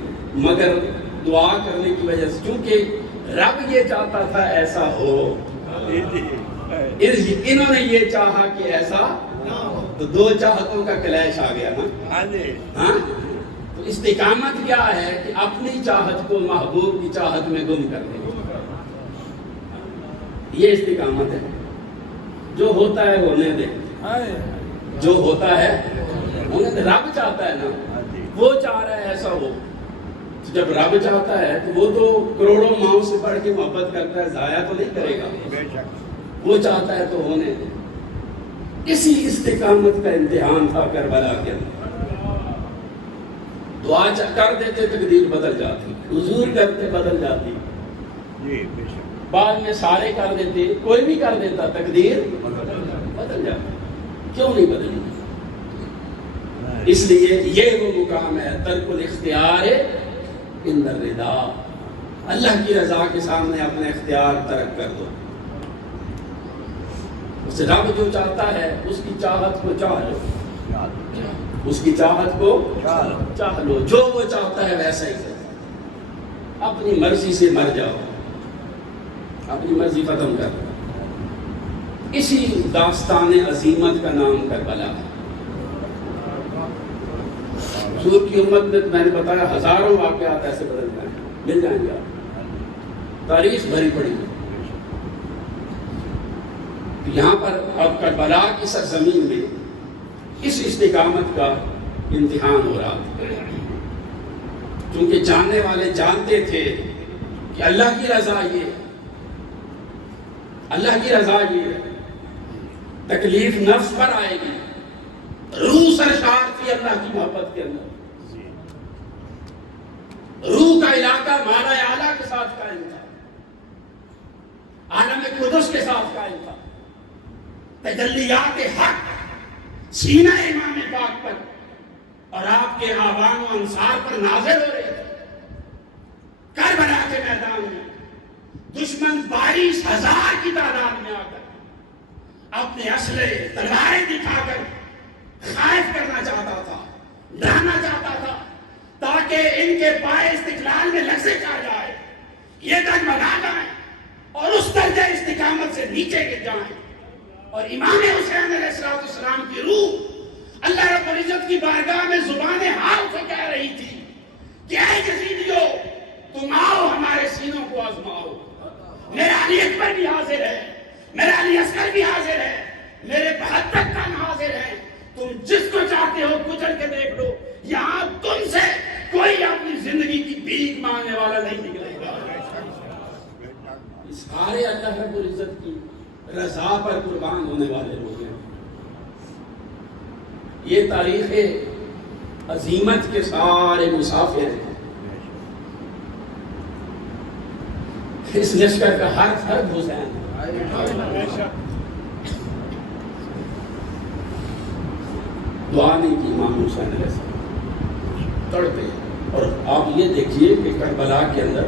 مگر دعا کرنے کی وجہ سے، کیونکہ رب یہ چاہتا تھا ایسا ہو، انہوں نے یہ چاہا کہ ایسا تو دو چاہتوں کا کلیش آ گیا نا۔ ہاں تو استقامت کیا ہے کہ اپنی چاہت کو محبوب کی چاہت میں گم کر دیں، یہ استقامت ہے۔ جو ہوتا ہے ہونے دے، جو ہوتا ہے ہونے دے، رب چاہتا ہے نا، وہ چاہ رہا ہے ایسا ہو، جب رب چاہتا ہے تو وہ تو کروڑوں ماؤں سے بڑھ کے محبت کرتا ہے، ضائع تو نہیں کرے گا، وہ چاہتا ہے تو ہونے دے۔ اسی استقامت کا امتحان تھا کربلا کے اندر، دعا کر دیتے تقدیر بدل جاتی، حضور کرتے بدل جاتی، بعد میں سارے کر دیتے، کوئی بھی کر دیتا تقدیر بدل جاتی، کیوں نہیں بدلی؟ اس لیے یہ وہ مقام ہے ترک الاختیار عند الرضا، اللہ کی رضا کے سامنے اپنے اختیار ترک کر دو۔ اس رب جو چاہتا ہے اس کی چاہت کو چاہ لو، اس کی چاہت کو چاہ لو، جو وہ چاہتا ہے ویسا ہی کرو، اپنی مرضی سے مر جاؤ، اپنی مرضی ختم کر دو۔ اسی داستان عظیمت کا نام کربلا ہے۔ حضور کی امت میں نے بتایا ہزاروں واقعات ایسے بدل جائیں، مل جائیں گے، تاریخ بھری پڑی ہے۔ یہاں پر اب کربلا کی سرزمین میں اس استقامت کا امتحان ہو رہا تھا، کیونکہ جاننے والے جانتے تھے کہ اللہ کی رضا یہ ہے، اللہ کی رضا یہ ہے، تکلیف نفس پر آئے گی، روح سرشار تھی اللہ کی محبت کے اندر، روح کا علاقہ مالا اعلیٰ کے ساتھ قائم تھا، عالم قدس کے ساتھ قائم تھا، تجلیات حق سینہ امام پاک پر اور آپ کے آبان و انصار پر نازل ہو رہے تھے۔ کربلا کے میدان میں دشمن 22,000 کی تعداد میں آ کر اپنے اسلحے تلواریں دکھا کر خائف کرنا چاہتا تھا، ڈرانا چاہتا تھا، تاکہ ان کے پائے استقلال میں لرزش آ جائے، یہ ڈگمگا جائیں اور اس درجہ استقامت سے نیچے گر جائیں۔ اور امام حسین علیہ السلام کی روح اللہ رب العزت کی بارگاہ میں زبان حال سے کہہ رہی تھی کہ اے یزیدیو تم آؤ ہمارے سینوں کو آزماؤ، میرا علی اکبر بھی حاضر ہے، میرا علی اصغر بھی حاضر ہے، میرے 72 خان حاضر ہیں، تم جس کو چاہتے ہو کچل کے دیکھ لو، یہاں تم سے کوئی اپنی زندگی کی بھیک مانگنے والا نہیں نکلے گا۔ اس سارے اللہ رب العزت کی رضا پر قربان ہونے والے لوگ ہیں. یہ تاریخ عظیمت کے سارے مسافر ہیں. اس لشکر کا ہر فرد حسین ہے. دعا نہیں کی امام حسین علیہ السلام تڑپے. اور آپ یہ دیکھیے کہ کربلا کے اندر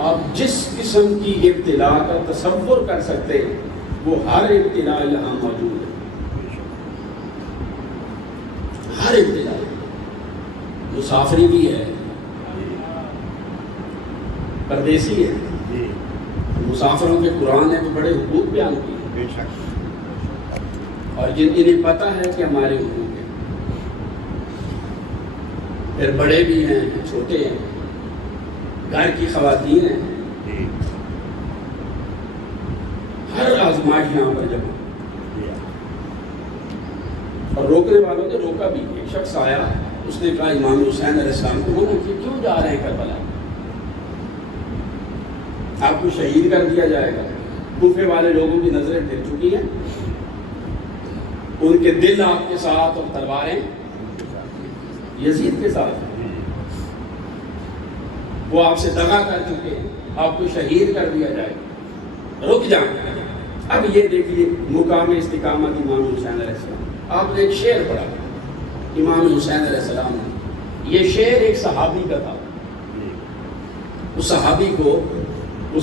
آپ جس قسم کی ابتلا کا تصور کر سکتے وہ ہر ابتلا یہاں موجود ہے. ہر ابتلا مسافری بھی ہے, پردیسی ہے. مسافروں کے قرآن نے تو بڑے حقوق بیان کیے, اور جنہیں پتہ ہے کہ ہمارے حقوق ہیں. پھر بڑے بھی ہیں, چھوٹے ہیں, گھر کی خواتین ہیں. ہر آزمائش یہاں پر جمع. اور روکنے والوں نے روکا بھی. ایک شخص آیا, اس نے کہا امام حسین علیہ السلام کو منع کیا, کیوں جا رہے ہیں کربلا, آپ کو شہید کر دیا جائے گا. کوفے والے لوگوں کی نظریں پھر چکی ہیں, ان کے دل آپ کے ساتھ اور تلواریں یزید کے ساتھ. وہ آپ سے دغا کر چکے ہیں, آپ کو شہید کر دیا جائے گا, رک جائیں. اب یہ دیکھیے مقام استقامت امام حسین علیہ السلام. آپ نے ایک شعر پڑھا امام حسین علیہ السلام نے. یہ شعر ایک صحابی کا تھا. اس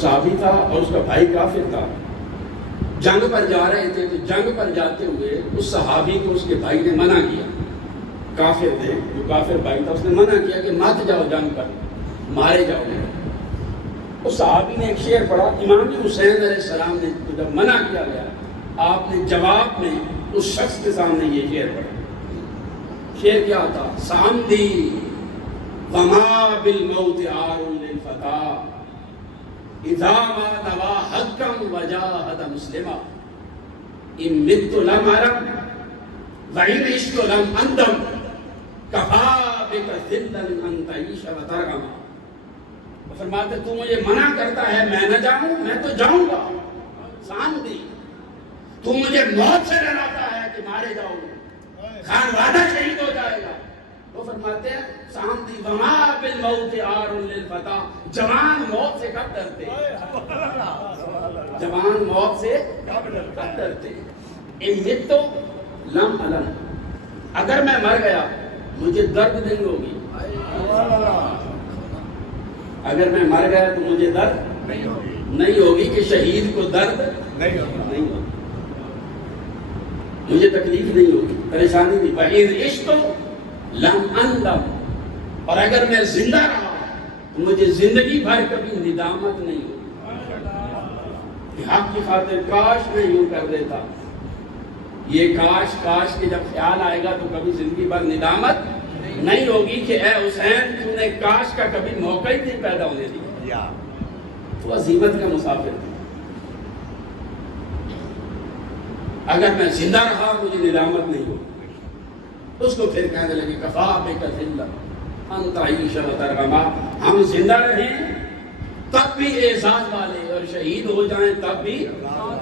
صحابی تھا اور اس کا بھائی کافر تھا. جنگ پر جا رہے تھے, تو جنگ پر جاتے ہوئے اس صحابی کو اس کے بھائی نے منع کیا. کافر تھے, جو کافر بھائی تھا, اس نے منع کیا کہ مت جاؤ جنگ پر, مارے جاؤ گے. اس صحابی نے ایک شعر پڑھا. امام حسین علیہ السلام نے جب منع کیا گیا, آپ نے جواب میں اس شخص کے سامنے یہ شعر پڑھا. شعر کیا تھا؟ سامدی وما بالموت عار للفتى اذا ما نوى حقا وجاهد مسلما ان مت لم ارم وان عشت لم اندم کفا بک ذلا ان تعیش وترغما. فرماتے تو مجھے منع کرتا ہے میں نہ جاؤں, میں تو جاؤں گا. سامدی, تو مجھے موت سے ڈراتا ہے کہ مارے جاؤ گے, خانوادہ شہید ہو جائے گا. وہ فرماتے ہیں سامدی وما بالموت عار للفتى, جوان موت سے کب ڈرتے ہیں, جوان موت سے کب ڈرتے ہیں. ان مت لم الم, اگر میں مر گیا مجھے درد نہیں ہوگی. اگر میں مر گیا تو مجھے درد نہیں ہوگی کہ شہید کو درد نہیں ہوگی, مجھے تکلیف نہیں ہوگی, پریشانی نہیں. وَإِذْ عِشْتُ لَمْ أَنْدَمْ, اور اگر میں زندہ رہا تو مجھے زندگی بھر کبھی ندامت نہیں ہوگی. حق کی خاطر کاش میں یوں کر دیتا. یہ کاش کے جب خیال آئے گا تو کبھی زندگی بھر ندامت نہیں ہوگی کہ اے حسین تو نے کاش کا کبھی موقع ہی نہیں پیدا ہونے دیا. تو عظیمت کا مسافر تھا. اگر میں زندہ رہا مجھے ندامت نہیں ہوگی. اس کو پھر کہنے لگے کفا بک ذلا ان تعیش وترغما. ہم زندہ رہیں تب بھی اعزاز والے, اور شہید ہو جائیں تب بھی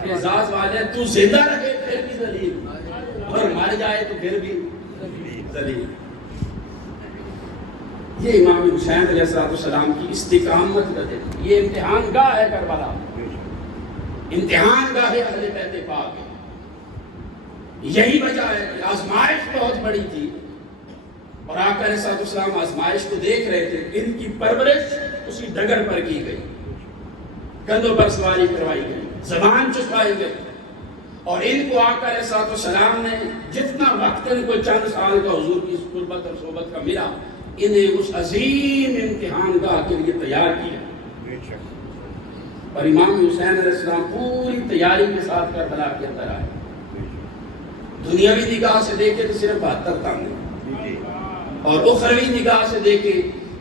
اعزاز والے. تو زندہ رہے پھر بھی ذلیل, اور مر جائے تو پھر بھی ذلیل. یہ امام حسین علیہ السلام کی استقامت کا دل. یہ امتحان گاہ ہے کربلا, امتحان گاہ اہل بیت پاک ہے. یہی وجہ ہے کہ آزمائش بہت بڑی تھی, اور آقا علیہ السلام آزمائش کو دیکھ رہے تھے. ان کی پرورش اسی ڈگر پر کی گئی, کندھوں پر سواری کروائی گئی, زبان چسپائی گئی, اور ان کو آقا علیہ السلام نے جتنا وقت ان کو چند سال کا حضور کی قربت اور صحبت کا ملا, انہیں اس عظیم امتحان گاہ کے لیے تیار کیا. اور امام حسین علیہ السلام پوری تیاری کے ساتھ کربلا کے اندر آئے. دنیاوی نگاہ سے دیکھے تو صرف 72 تانبے, اور اخروی نگاہ سے دیکھے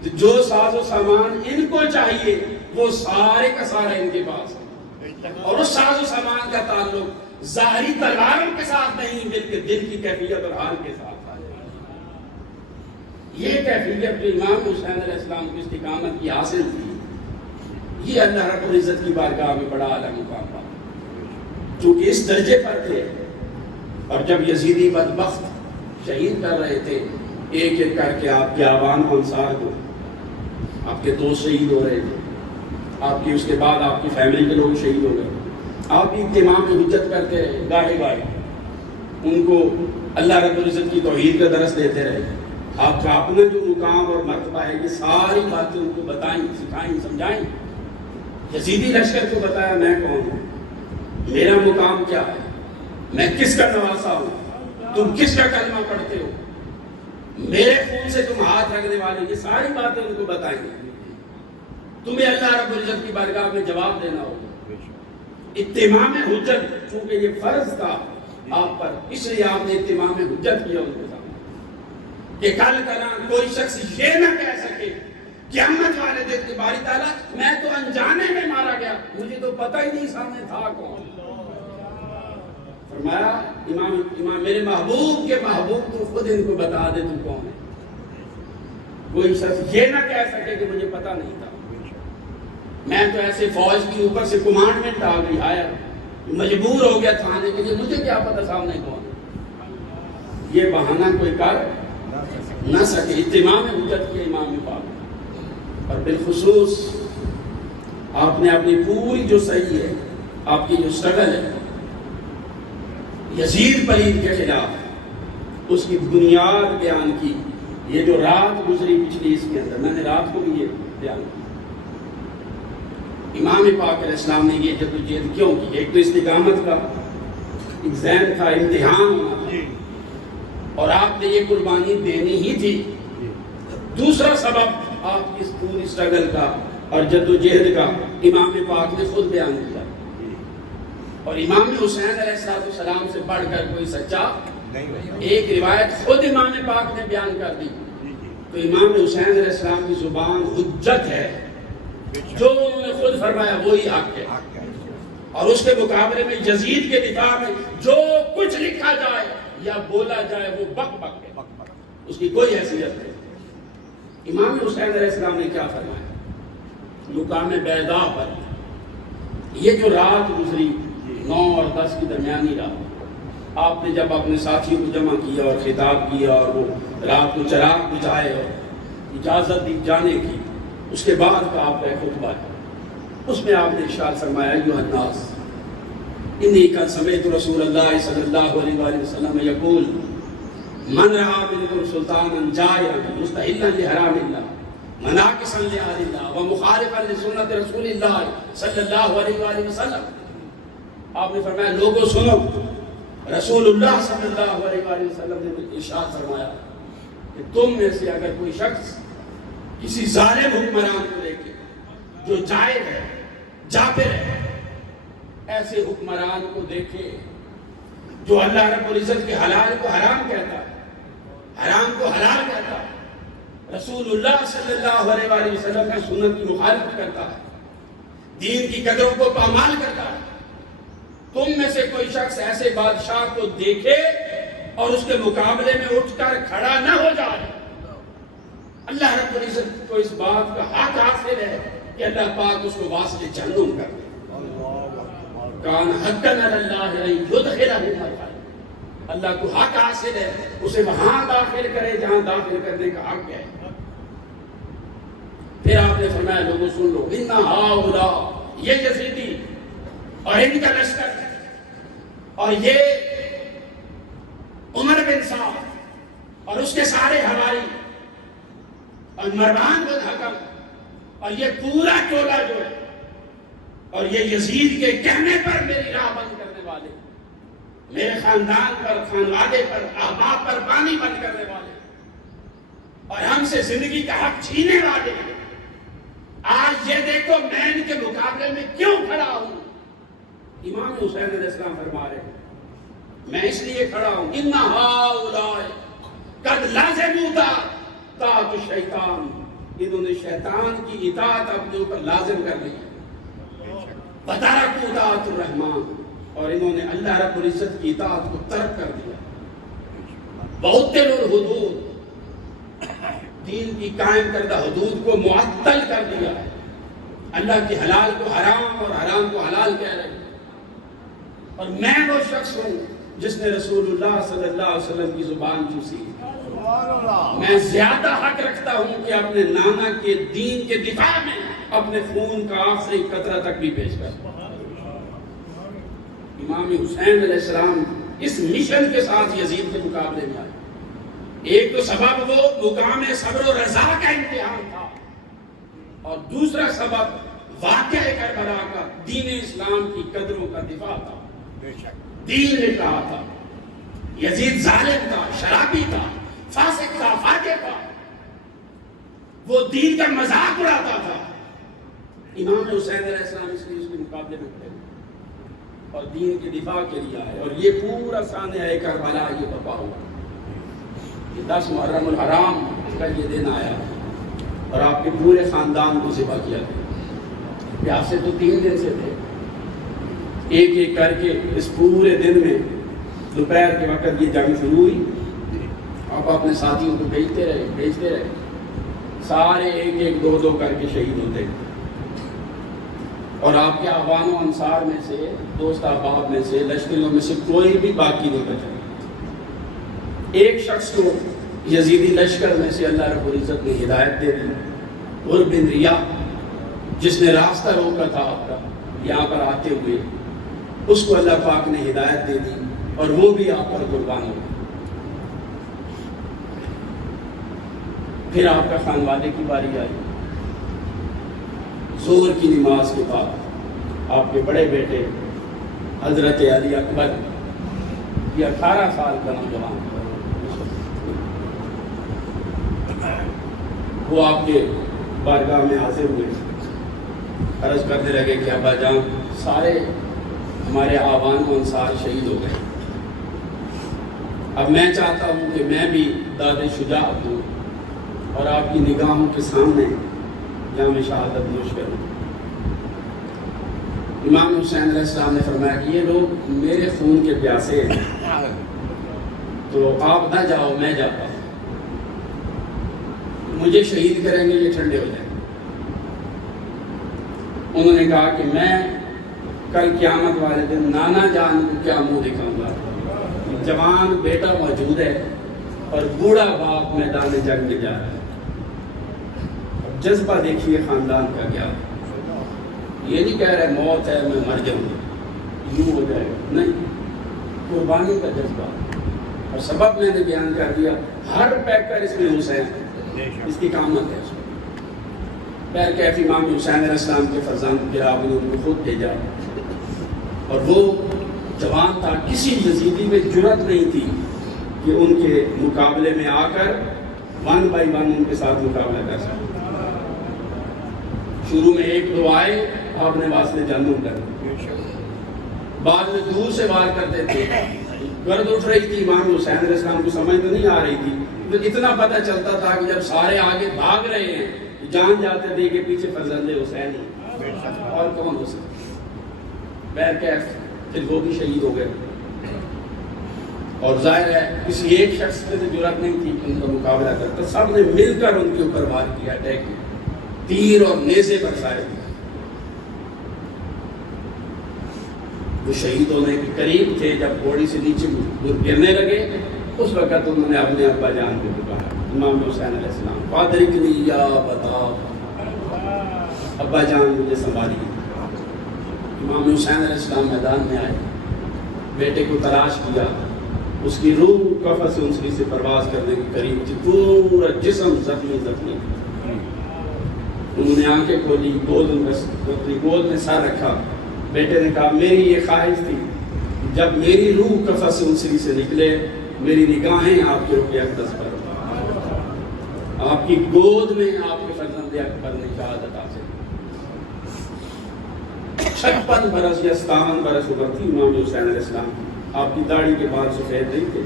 تو جو ساز و سامان ان کو چاہیے وہ سارے کا سارا ان کے پاس ہے. اور اس ساز و سامان کا تعلق ظاہری تلواروں کے ساتھ نہیں بلکہ دل کی کیفیت اور حال کے ساتھ ہے. یہ کیفیت جو امام حسین علیہ السلام کی استقامت کی حاصل تھی, یہ اللہ رب العزت کی بارگاہ میں بڑا اعلیٰ مقام پا. چونکہ اس درجے پر تھے، اور جب یزیدی بدبخت شہید کر رہے تھے ایک ایک کر کے آپ کے آوان انصار کو، آپ کے دوست شہید ہو رہے تھے، آپ کی اس کے بعد آپ کی فیملی کے لوگ شہید ہو گئے، آپ بھی اہتمام کی حجت کرتے رہے، گاہے گاہے ان کو اللہ رب العزت کی توحید کا درس دیتے رہے۔ آپ کا اپنا جو مقام اور مرتبہ ہے یہ ساری باتیں ان کو بتائیں، سکھائیں، سمجھائیں۔ یزیدی لشکر کو بتایا میں کون ہوں، میرا مقام کیا ہے، میں کس کا نواسا ہوں، تم کس کا کلمہ پڑھتے ہو، میرے خون سے تم ہاتھ رکھنے والے، یہ ساری باتیں ان کو بتائیں گے۔ تمہیں اللہ رب العزت کی بارگاہ میں جواب دینا ہوگا۔ اتمام حجت، چونکہ یہ فرض تھا آپ پر، اس لیے آپ نے اتمام حجت کیا ان کے سامنے کہ کل کلام کوئی شخص یہ نہ کہہ سکے قیامت والے دن کی باری تعالیٰ میں تو انجانے میں مارا گیا، مجھے تو پتہ ہی نہیں سامنے تھا کون۔ فرمایا امام میرے محبوب کے محبوب تو خود ان کو بتا دے تو کون ہے، کوئی شخص یہ نہ کہہ سکے کہ مجھے پتہ نہیں تھا۔ میں تو ایسے فوج کی اوپر سے کمانڈمنٹ آ گئی، آیا مجبور ہو گیا تھا آنے کے لیے، مجھے کیا پتہ سامنے کون ہے۔ یہ بہانہ کوئی کر نہ سکے، اتمام حجت کیا امام پاک۔ اور بالخصوص آپ نے اپنی پوری جو صحیح ہے، آپ کی جو سٹرگل ہے یزید پلید کے خلاف، اس کی بنیاد بیان کی۔ یہ جو رات گزری پچھلی اس کے اندر، میں نے رات کو بھی یہ بیان کی، امام پاک علیہ السلام نے یہ جدوجہد کیوں کی؟ ایک تو استقامت کا ایگزام تھا، امتحان ہونا تھا، اور آپ نے یہ قربانی دینی ہی تھی۔ دوسرا سبب آپ کی پوری سٹرگل کا اور جدوجہد کا امام پاک نے خود بیان کیا، اور امام حسین علیہ السلام سے بڑھ کر کوئی سچا ایک روایت خود امام پاک نے بیان کر دی۔ تو امام حسین علیہ السلام کی زبان حجت ہے، جو انہوں نے خود فرمایا وہی حق ہے، اور اس کے مقابلے میں یزید کے دفاع میں جو کچھ لکھا جائے یا بولا جائے وہ بک بک ہے، اس کی کوئی حیثیت نہیں۔ امام حسین علیہ السلام نے کیا فرمایا مقام بیضاء پر؟ یہ جو رات گزری 9 اور 10 کی درمیانی رات، آپ نے جب اپنے ساتھیوں کو جمع کیا اور خطاب کیا اور وہ رات کو چراغ بجھائے اور اجازت دی جانے کی، اس کے بعد کا آپ کا ایک خطبہ ہے، اس میں آپ نے ارشاد فرمایا ایھا الناس انی قد سمعت رسول اللہ صلی اللہ علیہ وآلہ وسلم یقول من رأى منکم سلطانا جائعا مستحلا لحرام اللہ مناکسا لأہل اللہ ومخالفا لسنت رسول اللہ صلی اللہ علیہ وآلہ وسلم۔ آپ نے فرمایا لوگوں سنو، رسول اللہ صلی اللہ علیہ وآلہ وسلم نے ارشاد فرمایا کہ تم میں سے اگر کوئی شخص کسی ظالم حکمران کو لے کے جو جائر ہے، جابر ہے، ایسے حکمران کو دیکھے جو اللہ رب العزت کے حلال کو حرام کہتا ہے، حرام کو حلال کہتا ہے، رسول اللہ صلی اللہ علیہ وآلہ وسلم کی سنت کی مخالفت کرتا ہے، دین کی قدروں کو پامال کرتا ہے، تم میں سے کوئی شخص ایسے بادشاہ کو دیکھے اور اس کے مقابلے میں اٹھ کر کھڑا نہ ہو جائے، اللہ رب العزت کو اس بات کا حق حاصل ہے کہ اللہ پاک اس کو واسطے جہنم کر دے۔ کان حقا علی اللہ ان یدخلہ مدخلہ، اللہ کو حق حاصل ہے اسے وہاں داخل کرے جہاں داخل کرنے کا حق ہے۔ پھر آپ نے فرمایا لوگوں سن لو، ان ہؤلاء، یہ یزیدی اور ان کا لشکر اور یہ عمر بن سعد اور اس کے سارے حوالی اور مروان بن حکم اور یہ پورا ٹولہ جو ہے، اور یہ یزید کے کہنے پر میری راہ بند کرنے والے، میرے خاندان پر، خانوادے پر، احباب پر پانی بند کرنے والے اور ہم سے زندگی کا حق چھینے والے ہیں، آج یہ دیکھو میں ان کے مقابلے میں کیوں کھڑا ہوں۔ امام حسین علیہ السلام فرما رہے ہیں میں اس لیے کھڑا ہوں، ان ہؤلاء قد لازموا طاعت الشیطان، انہوں نے شیطان کی اطاعت اپنے اوپر لازم کر لی، وترکوا طاعت الرحمن، اور انہوں نے اللہ رب العزت کی اطاعت کو ترک کر دیا، وعطلوا الحدود، دین کی قائم کردہ حدود کو معطل کر دیا، اللہ کی حلال کو حرام اور حرام کو حلال کہہ رہے ہیں۔ اور میں وہ شخص ہوں جس نے رسول اللہ صلی اللہ علیہ وسلم کی زبان چوسی. میں زیادہ حق رکھتا ہوں کہ اپنے نانا کے دین کے دفاع میں اپنے خون کا آخری قطرہ تک بھی پیش کروں. امام حسین علیہ السلام اس مشن کے ساتھ یزید کے مقابلے میں آئے. ایک تو سبب وہ مقام صبر و رضا کا امتحان تھا، اور دوسرا سبب واقعہ کربلا کا دین اسلام کی قدروں کا دفاع تھا. دین نے کہا تھا یزید ظالم تھا، شرابی تھا، فاسق تھا، فاجر تھا، وہ دین کا مذاق اڑاتا تھا. امام حسین علیہ السلام اس لیے اس کے مقابلے میں کھڑے اور دین کے دفاع کے لیے آئے. اور یہ پورا سانحہ کربلا یہ برپا ہوا. یہ 10 محرم الحرام کا یہ دن آیا اور آپ کے پورے خاندان کو ذبح کیا گیا. پیاسے تو 3 دن سے تھے. ایک ایک کر کے اس پورے دن میں دوپہر کے وقت یہ جنگ شروع ہوئی. آپ اپنے ساتھیوں کو بھیجتے رہے. سارے ایک ایک 2 کر کے شہید ہوتے. اور آپ کے اعوان و انصار میں سے، دوست احباب میں سے، لشکریوں میں سے کوئی بھی باقی نہیں بچا. ایک شخص کو یزیدی لشکر میں سے اللہ رب العزت نے ہدایت دے دی، عرب بن ریاح، جس نے راستہ روکا تھا آپ کا یہاں پر آتے ہوئے، اس کو اللہ پاک نے ہدایت دے دی اور وہ بھی آپ پر قربان ہو. پھر آپ کا خانوادے کی باری آئی. ظہر کی نماز کے بعد آپ کے بڑے بیٹے حضرت علی اکبر، یہ 18 سال کا نوجوان، وہ آپ کے بارگاہ میں حاضر ہوئے. عرض کرنے لگے کہ ابا جان، سارے ہمارے آبان و انصار شہید ہو گئے. اب میں چاہتا ہوں کہ میں بھی داد شجاعت دوں اور آپ کی نگاہوں کے سامنے جام شہادت نوش کروں. امام حسین علیہ السلام نے فرمایا کہ یہ لوگ میرے خون کے پیاسے ہیں، تو آپ نہ جاؤ، میں جاتا ہوں. مجھے شہید کریں گے، یہ ٹھنڈے ہو جائیں گے. انہوں نے کہا کہ میں کل قیامت والے دن نانا جان کو کیا منہ دکھاؤں گا. جوان بیٹا موجود ہے اور بوڑھا باپ میدان جنگ میں جا رہا ہے. جذبہ دیکھیے خاندان کا کیا. یہ نہیں کہہ رہے موت ہے میں مر جاؤں گا، یوں ہو جائے گا، نہیں، قربانی کا جذبہ. اور سبب میں نے بیان کر دیا، ہر پیکر اس میں حسین، اس کی کامت ہے. پیر کیف امام حسین علیہ السلام کے فرزند گراو نے ان کو خود بھیجا، اور وہ جوان تھا، کسی یزیدی میں جرأت نہیں تھی کہ ان کے مقابلے میں آ کر 1 بائی 1 ان کے ساتھ مقابلہ کر سکے. شروع میں 1-2 آئے، آپ نے واسطے جنم کر دی. بعد میں دور سے وار کرتے تھے. گرد اٹھ رہی تھی، امام حسین علیہ السلام کو سمجھ تو نہیں آ رہی تھی، تو اتنا پتہ چلتا تھا کہ جب سارے آگے بھاگ رہے ہیں جان جاتے تھے کہ پیچھے فرزند حسین ہی اور کون ہو سکتا. بہر کیف پھر وہ بھی شہید ہو گئے. اور ظاہر ہے کسی ایک شخص پہ تو جرأت نہیں تھی کہ ان کا مقابلہ کرتا. سب نے مل کر ان کے اوپر وار کیا، اٹیک کیا، تیر اور نیزے برسائے. وہ شہید ہونے کے قریب تھے. جب گھوڑی سے نیچے گرنے لگے اس وقت انہوں نے اپنے ابا جان کو پکارا، امام حسین علیہ السلام، فادرکنی یا بتا، ابا جان مجھے سنبھالیے. امام حسین علیہ السلام میدان میں آئے، بیٹے کو تلاش کیا. اس کی روح کفن سنسری سے پرواز کرنے کے قریب تھی، پورا جسم زخمی. انہوں نے آنکھیں کھولی، اپنی گود میں سر رکھا. بیٹے نے کہا میری یہ خواہش تھی جب میری روح کفن سنسری سے نکلے میری نگاہیں آپ کے رخ اقدس پر، آپ کی گود میں آپ کے فرزند اکبر نے شہادت حاصل. 56 برس یا 57 برس عمر تھی امام حسین علیہ السلام کی. آپ کی داڑھی کے بال سفید نہیں تھے.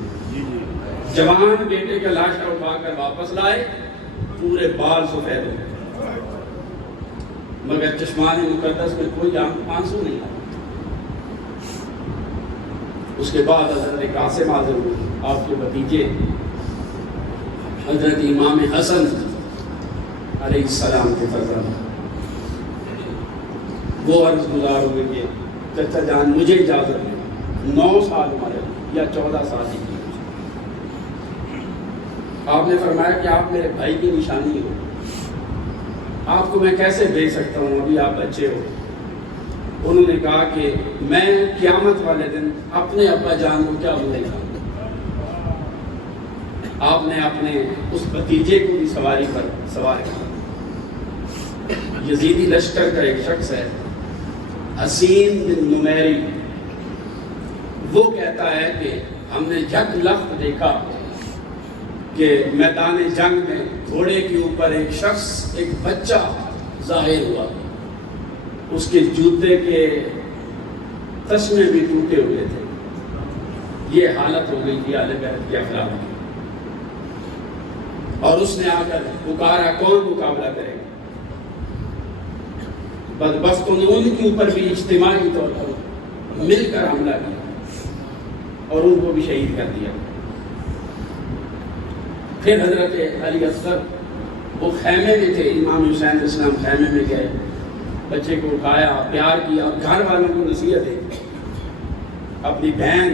جوان بیٹے کا لاشا اٹھا کر واپس لائے، پورے بال سفید ہو گئے، مگر چشمان مقدس میں کوئی آنسو نہیں آیا. اس کے بعد حضرت قاسم حاضر ہوئے، آپ کے بھتیجے حضرت امام حسن علیہ السلام کے فرزند. وہ عرض گزار ہوئے کہ چچا جان مجھے اجازت دیں. 9 سال عمر یا 14 سال کی تھی۔ آپ نے فرمایا کہ آپ میرے بھائی کی نشانی ہو، آپ کو میں کیسے بھیج سکتا ہوں، ابھی آپ بچے ہو۔ انہوں نے کہا کہ میں قیامت والے دن اپنے ابا جان کو کیا بولے گا۔ آپ نے اپنے اس بھتیجے کو بھی سواری پر سوار کیا۔ یزیدی لشکر کا ایک شخص ہے حسین بن نمیری، وہ کہتا ہے کہ ہم نے یک لخت دیکھا کہ میدان جنگ میں گھوڑے کے اوپر ایک شخص، ایک بچہ ظاہر ہوا، اس کے جوتے کے تسمے بھی ٹوٹے ہوئے تھے۔ یہ حالت ہو گئی تھی اہل بیت کے افراد کی، اور اس نے آ کر پکارا کون مقابلہ کرے گا۔ بدبختوں نے ان کے اوپر بھی اجتماعی طور پر مل کر حملہ کیا اور ان کو بھی شہید کر دیا۔ پھر حضرت علی اصغر وہ خیمے میں تھے، امام حسین علیہ السلام خیمے میں گئے، بچے کو اٹھایا، پیار کیا اور گھر والوں کو نصیحت دی۔ اپنی بہن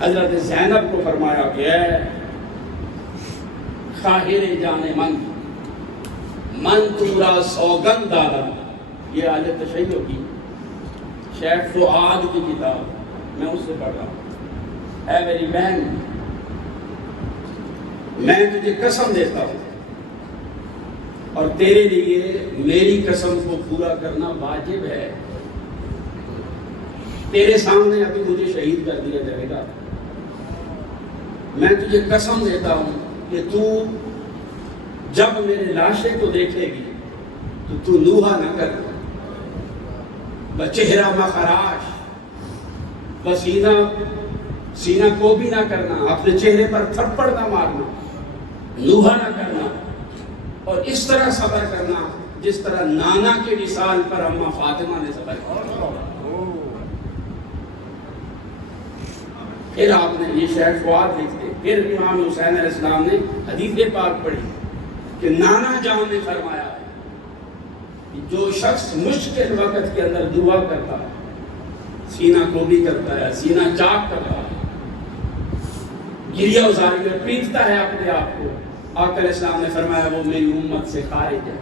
حضرت زینب کو فرمایا کہ اے خاہر جان من تورا سوگند دادا، یہ اہل تشیع کی شیخ فؤاد کی کتاب میں اس سے پڑھ رہا ہوں۔ اے میری بہن، میں تجھے قسم دیتا ہوں اور تیرے لیے میری قسم کو پورا کرنا واجب ہے، تیرے سامنے ابھی مجھے شہید کر دیا جائے گا، میں تجھے قسم دیتا ہوں کہ تو جب میرے لاشے کو دیکھے گی تو نوحہ نہ کرنا، بچہرہ مخراش، سینہ کو بھی نہ کرنا، اپنے چہرے پر تھپڑ نہ مارنا، نوحہ نہ کرنا، اور اس طرح صبر کرنا جس طرح نانا کے وصال پر اماں فاطمہ نے صبر کیا۔ پھر آپ نے یہ شیخ فؤاد لکھتے، پھر امام حسین علیہ السلام نے حدیث پاک پڑھی کہ نانا جان نے فرمایا کہ جو شخص مشکل وقت کے اندر دعا کرتا ہے، سینہ کو بھی کرتا ہے، سینہ چاک کرتا ہے، گریہ ازاری میں پیٹتا ہے اپنے آپ کو، آقا علیہ السلام نے فرمایا وہ میری امت سے خارج ہے۔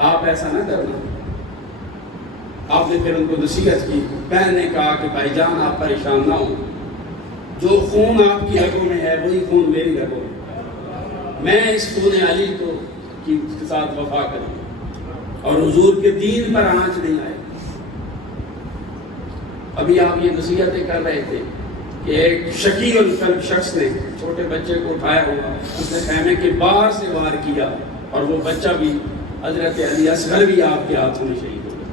آپ ایسا نہ کرنا۔ آپ نے پھر ان کو نصیحت کی، بہن نے کہا کہ بھائی جان آپ پریشان نہ ہوں، جو خون آپ کی رگوں میں ہے وہی خون میری رگوں میں، میں اس خون علی کو کے ساتھ وفا کروں اور حضور کے دین پر آنچ نہیں آئے۔ ابھی آپ یہ نصیحتیں کر رہے تھے کہ ایک شقی القلب شخص نے چھوٹے بچے کو اٹھایا ہوا، اس نے خیمے کے باہر سے وار کیا اور وہ بچہ بھی، حضرت علی اصغر بھی آپ کے ہاتھوں میں شہید ہو گیا،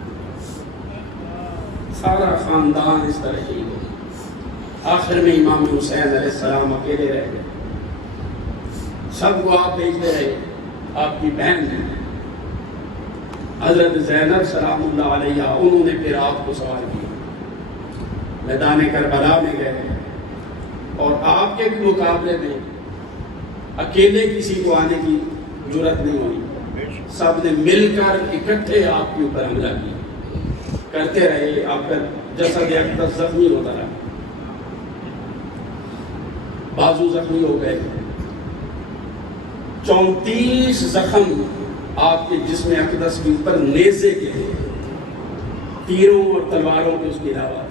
سارا خاندان اس طرح شہید ہو گیا۔ آخر میں امام حسین علیہ السلام اکیلے رہ گئے، سب کو آپ بھیجتے رہے، آپ کی بہن نے حضرت زینب سلام اللہ علیہ، انہوں نے پھر آپ کو سوار کیا، میدان کربلا میں گئے، اور آپ کے مقابلے میں اکیلے کسی کو آنے کی جرات نہیں ہوئی، سب نے مل کر اکٹھے آپ کے اوپر حملہ کیا، کرتے رہے، آپ کا جسد اقدس زخمی ہوتا رہا، بازو زخمی ہو گئے، 34 زخم آپ کے جسم اقدس کے اوپر نیزے کے تیروں اور تلواروں کے اس کی علاوہ،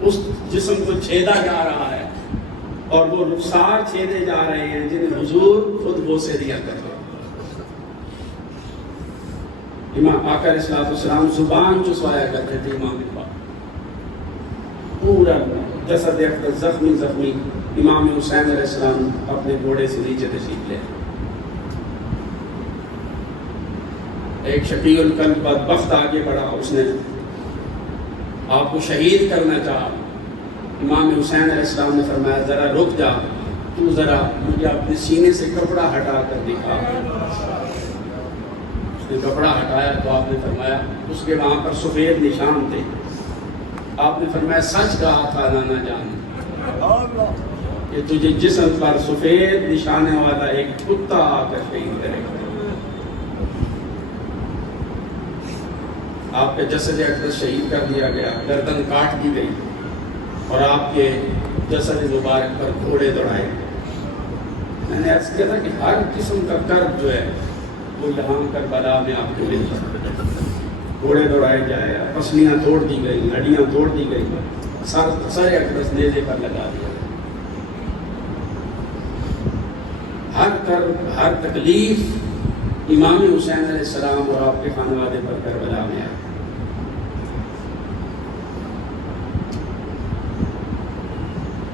اس جسم کو چھیدا جا رہا ہے اور وہ رخسار چھیدے جا رہے ہیں جنہیں حضور خود بوسے دیا کرتے۔ امام آقا علیہ السلام زبان چسوایا کرتے تھے، امام پاک پورا جسد اقدس زخمی، امام حسین علیہ السلام اپنے گھوڑے سے نیچے تشریف لے، ایک شقی القلب بدبخت آگے بڑھا، اس نے آپ کو شہید کرنا چاہا، امام حسین علیہ السلام نے فرمایا ذرا رک جا، تو ذرا مجھے اپنے سینے سے کپڑا ہٹا کر دکھا۔ اس نے کپڑا ہٹایا تو آپ نے فرمایا، اس کے وہاں پر سفید نشان تھے، آپ نے فرمایا سچ کہا تھا نانا جان کہ تجھے جسم پر سفید نشانے والا ایک کتا آ کر شہید کرے گا۔ آپ کے جسد اقدس شہید کر دیا گیا، گردن کاٹ دی گئی اور آپ کے جسد مبارک پر گھوڑے دوڑائے گئے۔ میں نے عرض کیا تھا کہ ہر قسم کا کرب جو ہے وہ یہاں کربلا میں آپ کو ملتا ہے۔ گھوڑے دوڑائے جائے، پسلیاں توڑ دی گئی، ہڈیاں توڑ دی گئی، سر اقدس نیزے پر لگا دیا۔ ہر کرب، ہر تکلیف امام حسین علیہ السلام اور آپ کے خانوادے پر کربلا میں آئی۔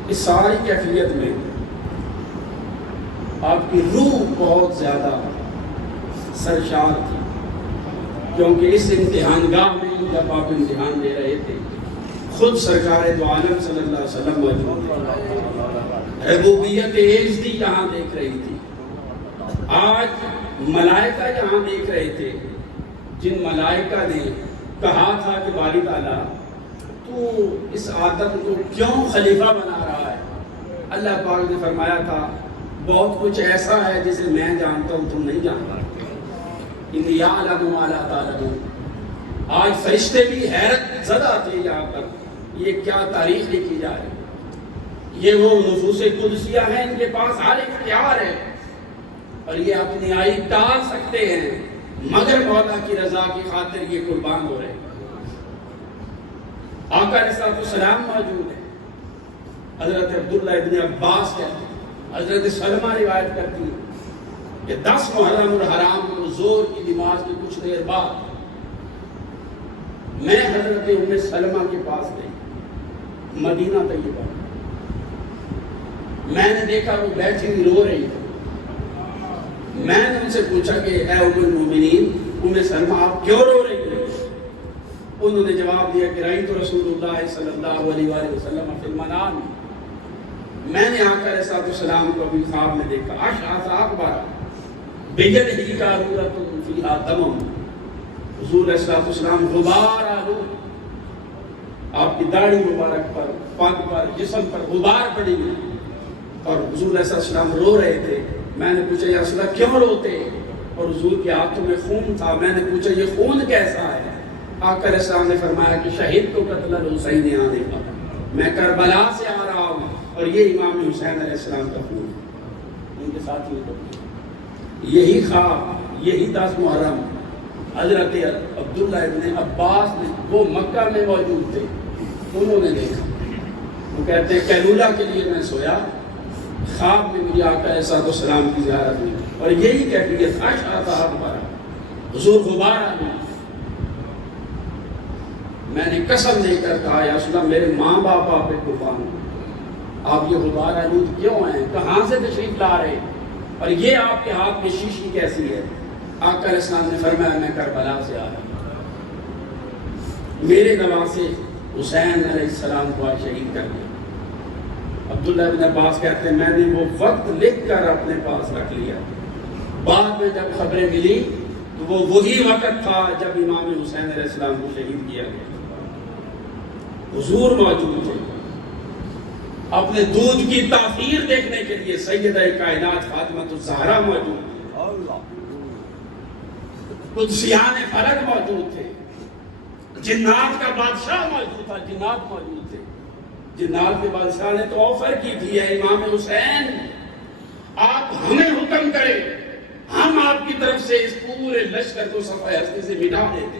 اس ساری کیفیت میں آپ کی روح بہت زیادہ سرشار تھی، کیونکہ اس امتحان گاہ میں جب آپ امتحان دے رہے تھے خود سرکار دو عالم صلی اللہ علیہ وسلم موجود تھے، ربوبیت ایزدی یہاں دیکھ رہی تھی، آج ملائکہ یہاں دیکھ رہے تھے، جن ملائکہ نے کہا تھا کہ باری تعالیٰ تو اس آدم کو کیوں خلیفہ بنا رہا ہے؟ اللہ پاک نے فرمایا تھا بہت کچھ ایسا ہے جسے میں جانتا ہوں تم نہیں جانتا، انی اعلم ما لا تعلمون۔ آج فرشتے بھی حیرت زدہ تھے یہاں پر، یہ کیا تاریخ لکھی جا رہی، یہ وہ نفوس قدسیہ ہیں، ان کے پاس ہر اختیار ہے اور یہ اپنی آئی ٹال سکتے ہیں، مگر مولا کی رضا کی خاطر یہ قربان ہو رہے ہیں۔ آقا علیہ السلام موجود ہے، حضرت عبداللہ ابن عباس کہتے ہیں، حضرت سلمہ روایت کرتی ہے کہ 10 محرم الحرام زور کی نماز کی کچھ دیر بعد میں حضرت ام سلمہ کے پاس گئی، مدینہ طیبہ، میں نے دیکھا وہ بیٹھی ہوئی رو رہی ہے۔ میں نے ان سے پوچھا کہ اے ام المومنین ام سلمہ آپ کیوں رو رہی ہیں؟ انہوں نے جواب دیا کہ رأیت رسول اللہ صلی اللہ علیہ وآلہ وسلم فی المنام، میں نے آقا علیہ السلام کو ابھی خواب میں دیکھا، اشعث اکبر بیدہ قارورۃ فیہا دم، حضور علیہ السلام غبار آلود، آپ کی داڑھی مبارک پر، پگ پر، جسم پر غبار پڑی ہوئی اور حضور علیہ السلام رو رہے تھے۔ میں نے پوچھا یا رسول اللہ کیوں روتے؟ اور حضور کے ہاتھوں میں خون تھا۔ میں نے پوچھا یہ خون کیسا ہے؟ آقا علیہ السلام نے فرمایا کہ شہید کو قتل الحسین آنے کا، میں کربلا سے آ رہا ہوں اور یہ امام حسین علیہ السلام کا خون ہے۔ ان کے ساتھ یہی خواب، یہی 10 محرم حضرت عبداللہ ابن عباس نے، وہ مکہ میں موجود تھے، انہوں نے دیکھا۔ وہ کہتے ہیں کیلولہ کے لیے میں سویا، خواب میں مجھے آقا علیہ السلام کی زیارت ہوئی اور یہی کیفیت اشعث اکبر، حضور غبار آلود۔ میں نے قسم دے کر کہا یا رسول اللہ میرے ماں باپ آپ پہ قربان ہوں، آپ یہ غبار آلود کیوں ہیں؟ کہاں سے تشریف لا رہے ہیں؟ اور یہ آپ کے ہاتھ میں شیشی کیسی ہے؟ آقا علیہ السلام نے فرمایا میں کربلا سے آ رہا ہوں، میرے نواسے حسین علیہ السلام کو آج شہید کر دیا۔ عبداللہ بن عباس کہتے ہیں میں نے وہ وقت لکھ کر اپنے پاس رکھ لیا، بعد میں جب خبریں ملی تو وہ وہی وقت تھا جب امام حسین علیہ السلام کو شہید کیا گیا۔ حضور موجود تھے، اپنے دودھ کی تاثیر دیکھنے کے لیے سیدہ کائنات فاطمہ الزہرا موجود تھی، قدسیان فلک موجود تھے، جنات کا بادشاہ موجود تھا، جنات موجود تھے۔ جنات کے بادشاہ نے تو آفر کی تھی اے امام حسین آپ ہمیں حکم کریں، ہم آپ کی طرف سے اس پورے لشکر کو صفحہ ہستی سے مٹا دیتے۔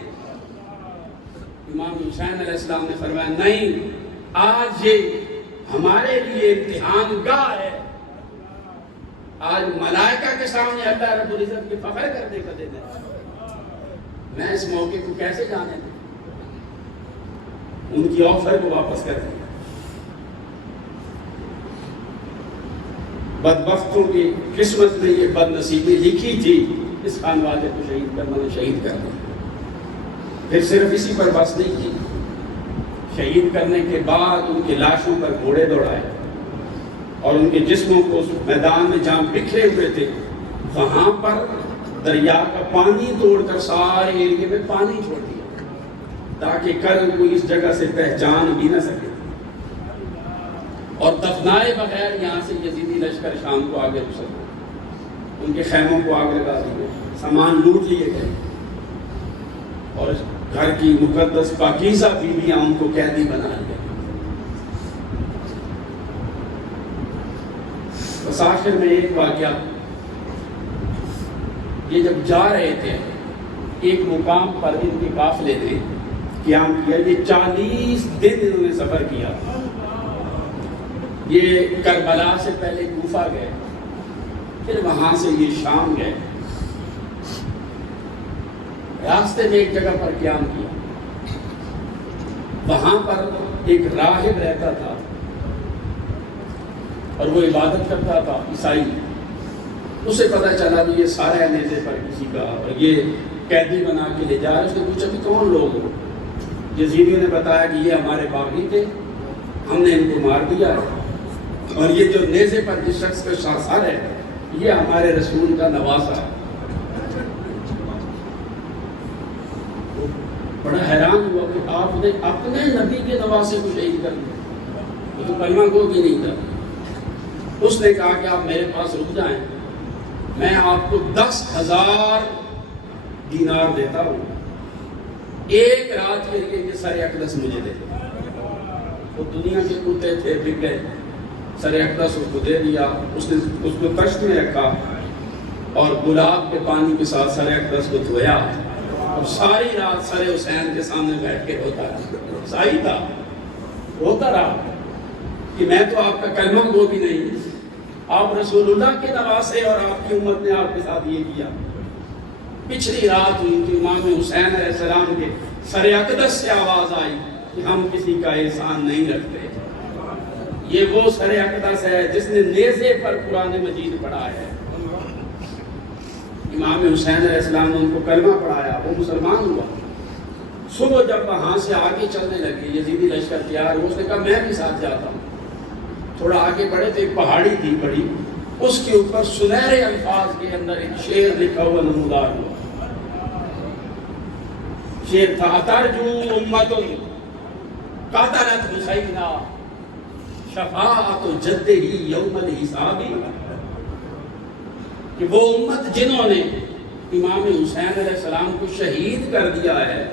امام حسین علیہ السلام نے فرمایا نہیں، آج یہ ہمارے لیے امتحان گاہ ہے، آج ملائکہ کے سامنے اللہ رب العزت کے فخر کرنے کا دن ہے، میں اس موقع کو کیسے جانے دوں؟ ان کی آفر کو واپس کر دیا۔ بدبختوں کی قسمت میں یہ بد نصیبی لکھی تھی، اس خانوادے کو شہید کرنا نے شہید کر دیا۔ پھر صرف اسی پر بس نہیں کی، شہید کرنے کے بعد ان کی لاشوں پر گھوڑے دوڑائے اور ان کے جسموں کو میدان میں جہاں بکھرے ہوئے تھے وہاں پر دریا کا پانی توڑ کر سارے ایریے میں پانی چھوڑ دیا تاکہ کل کوئی اس جگہ سے پہچان بھی نہ سکے، اور دفنائے بغیر یہاں سے یزیدی لشکر شام کو آگے رک سکے۔ ان کے خیموں کو آگ لگا دی گئی، سامان لوٹ لیے گئے اور گھر کی مقدس پاکیزہ بیویاں ان کو قیدی بنا لیا. بس آخر میں ایک واقعہ، یہ جب جا رہے تھے ایک مقام پر ان کے قافلے نے قیام کیا. یہ 40 دن انہوں نے سفر کیا. یہ کربلا سے پہلے کوفہ گئے، پھر وہاں سے یہ شام گئے. راستے میں ایک جگہ پر قیام کیا. وہاں پر ایک راہب رہتا تھا اور وہ عبادت کرتا تھا، عیسائی. اسے پتہ چلا کہ یہ سارا نیزے پر کسی کا، اور یہ قیدی بنا کے لے جا رہے. اس نے پوچھا کہ کون لوگ ہو؟ یزیدیوں نے بتایا کہ یہ ہمارے باغی تھے، ہم نے ان کو مار دیا ہے، اور یہ جو نیزے پر جس شخص کا شاثار ہے یہ ہمارے رسول کا نواسا ہے. بڑا حیران ہوا کہ آپ نے اپنے نبی کے نواسے کو شہید کر دیا. وہ تو کلمہ گو بھی نہیں تھا. اس نے کہا کہ آپ میرے پاس رک جائیں، میں آپ کو 10,000 دینار دیتا ہوں، ایک رات کے لیے یہ سر اقدس مجھے دے. وہ دنیا کے کتے تھے، بک گئے. سر اقدس اس کو دے دیا. اس نے اس کو تشت میں رکھا اور گلاب کے پانی کے ساتھ سر اقدس کو دھویا، اور ساری رات سر حسین کے سامنے بیٹھ کے روتا رہا. عیسائی تھا، روتا رہا کہ میں تو آپ کا کلمہ گو بھی نہیں، آپ رسول اللہ کے نواسے، اور آپ کی امت نے آپ کے ساتھ یہ کیا. پچھلی رات ہوئی کہ امام حسین علیہ السلام کے سر اقدس سے آواز آئی کہ ہم کسی کا احسان نہیں رکھتے. یہ وہ سر اقدس ہے جس نے نیزے پر قرآن مجید پڑھا ہے. امام حسین علیہ السلام نے ان کو کلمہ پڑھایا، وہ مسلمان ہوا. صبح جب وہاں سے آگے چلنے لگے، یزیدی لشکر تیار ہو، اس نے کہا میں بھی ساتھ جاتا ہوں. تھوڑا آگے بڑھے تو ایک پہاڑی تھی بڑی، اس کے اوپر سنہرے الفاظ کے اندر ایک شعر لکھا ہوا نمودار ہوا. شعر تھا: اترجو امت قتلت حسینا شفاعت جدہ یوم الحساب. کہ وہ امت جنہوں نے امام حسین علیہ السلام کو شہید کر دیا ہے،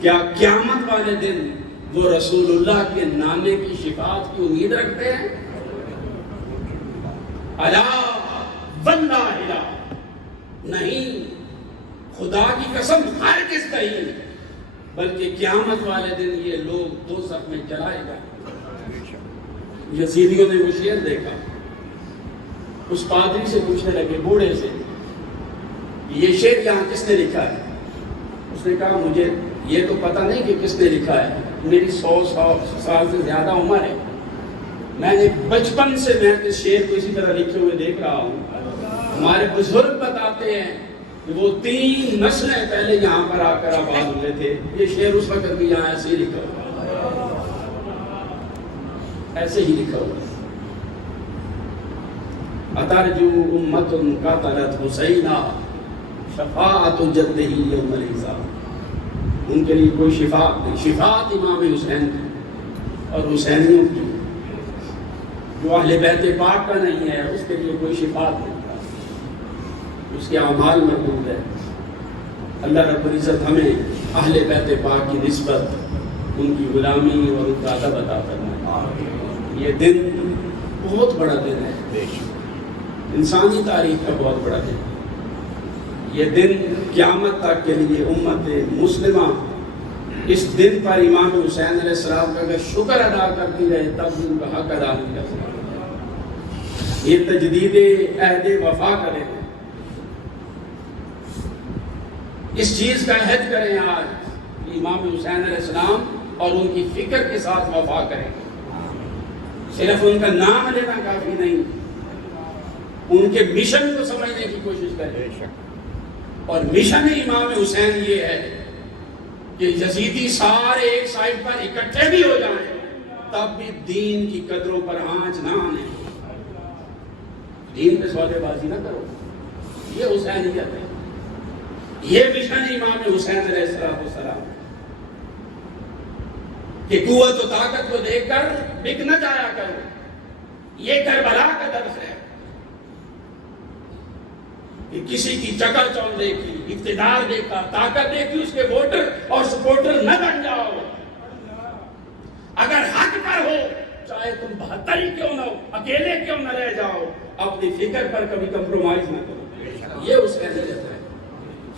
کیا قیامت والے دن وہ رسول اللہ کے نانے کی شفاعت کی امید رکھتے ہیں؟ الا واللہ نہیں، خدا کی قسم ہرگز کہیں، بلکہ قیامت والے دن یہ لوگ دوزخ میں جلائے گئے. یزیدیوں نے وہ شعر دیکھا. اس پادری سے پوچھنے لگے، بوڑھے سے، یہ شعر یہاں کس نے لکھا ہے؟ اس نے کہا مجھے یہ تو پتہ نہیں کہ کس نے لکھا ہے، میری 100 سال سے زیادہ عمر ہے، میں نے بچپن سے میں اس شعر کو اسی طرح لکھے ہوئے دیکھ رہا ہوں. ہمارے بزرگ بتاتے ہیں کہ وہ 3 نسلیں پہلے یہاں پر آ کر آباد ہوئے تھے. یہ شعر اس وقت بھی یہاں ایسے ہی لکھا ہوا، ایسے ہی لکھا ہوا. اترجو امت قتلت حسینا شفاعت جدہ یوم الحساب. ان کے لیے کوئی شفاعت نہیں. شفاعت امام حسین کی اور حسینیوں کی، جو اہل بیت پاک کا نہیں ہے اس کے لیے کوئی شفاعت نہیں. اس کے اعمال مربوط ہے. اللہ رب العزت ہمیں اہل بیت پاک کی نسبت، ان کی غلامی اور ان کا ادب عطا فرمائے. یہ دن بہت بڑا دن ہے، انسانی تاریخ کا بہت بڑا دن. یہ دن قیامت تک کے لیے امت مسلمہ اس دن پر امام حسین علیہ السلام کا اگر شکر ادا کرتی رہے تب ان کا حق ادا نہیں کر سکتے. یہ تجدید عہد وفا کریں، اس چیز کا عہد کریں آج کہ امام حسین علیہ السلام اور ان کی فکر کے ساتھ وفا کریں. صرف ان کا نام لینا کافی نہیں، ان کے مشن کو سمجھنے کی کوشش کریں. اور مشن امام حسین یہ ہے کہ یزیدی سارے ایک سائڈ پر اکٹھے بھی ہو جائیں تب بھی دین کی قدروں پر آنچ نہ آنے. دین پہ سودے بازی نہ کرو. یہ حسینیت ہے، یہ مشن امام حسین علیہ السلام کہ قوت و طاقت کو دیکھ کر بک نہ جایا کرو. یہ کربلا کا درس ہے کہ کسی کی چکر چوند دیکھی، اقتدار دیکھا، طاقت دیکھی، اس کے ووٹر اور سپورٹر نہ بن جاؤ۔ اگر حق پر ہو، چاہے تم 72 ہی کیوں نہ ہو، اکیلے کیوں نہ رہ جاؤ، اپنی فکر پر کبھی کمپرومائز نہ کرو۔ یہ اس کا نیت ہے۔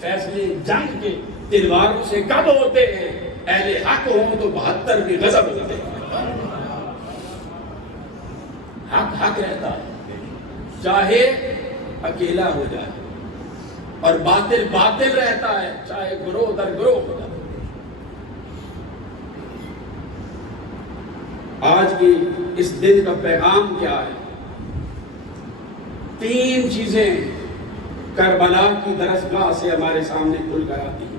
فیصلے جنگ کے تلواروں سے کب ہوتے ہیں؟ اہل حق ہوں تو 72 بھی غضب ہوتے ہیں۔ حق حق رہتا ہے، چاہے اکیلا ہو جائے، اور باطل باطل رہتا ہے، چاہے گروہ در گروہ ہو جائے۔ آج کی اس دن کا پیغام کیا ہے؟ 3 چیزیں کربلا کی درسگاہ سے ہمارے سامنے کھل کر آتی ہیں۔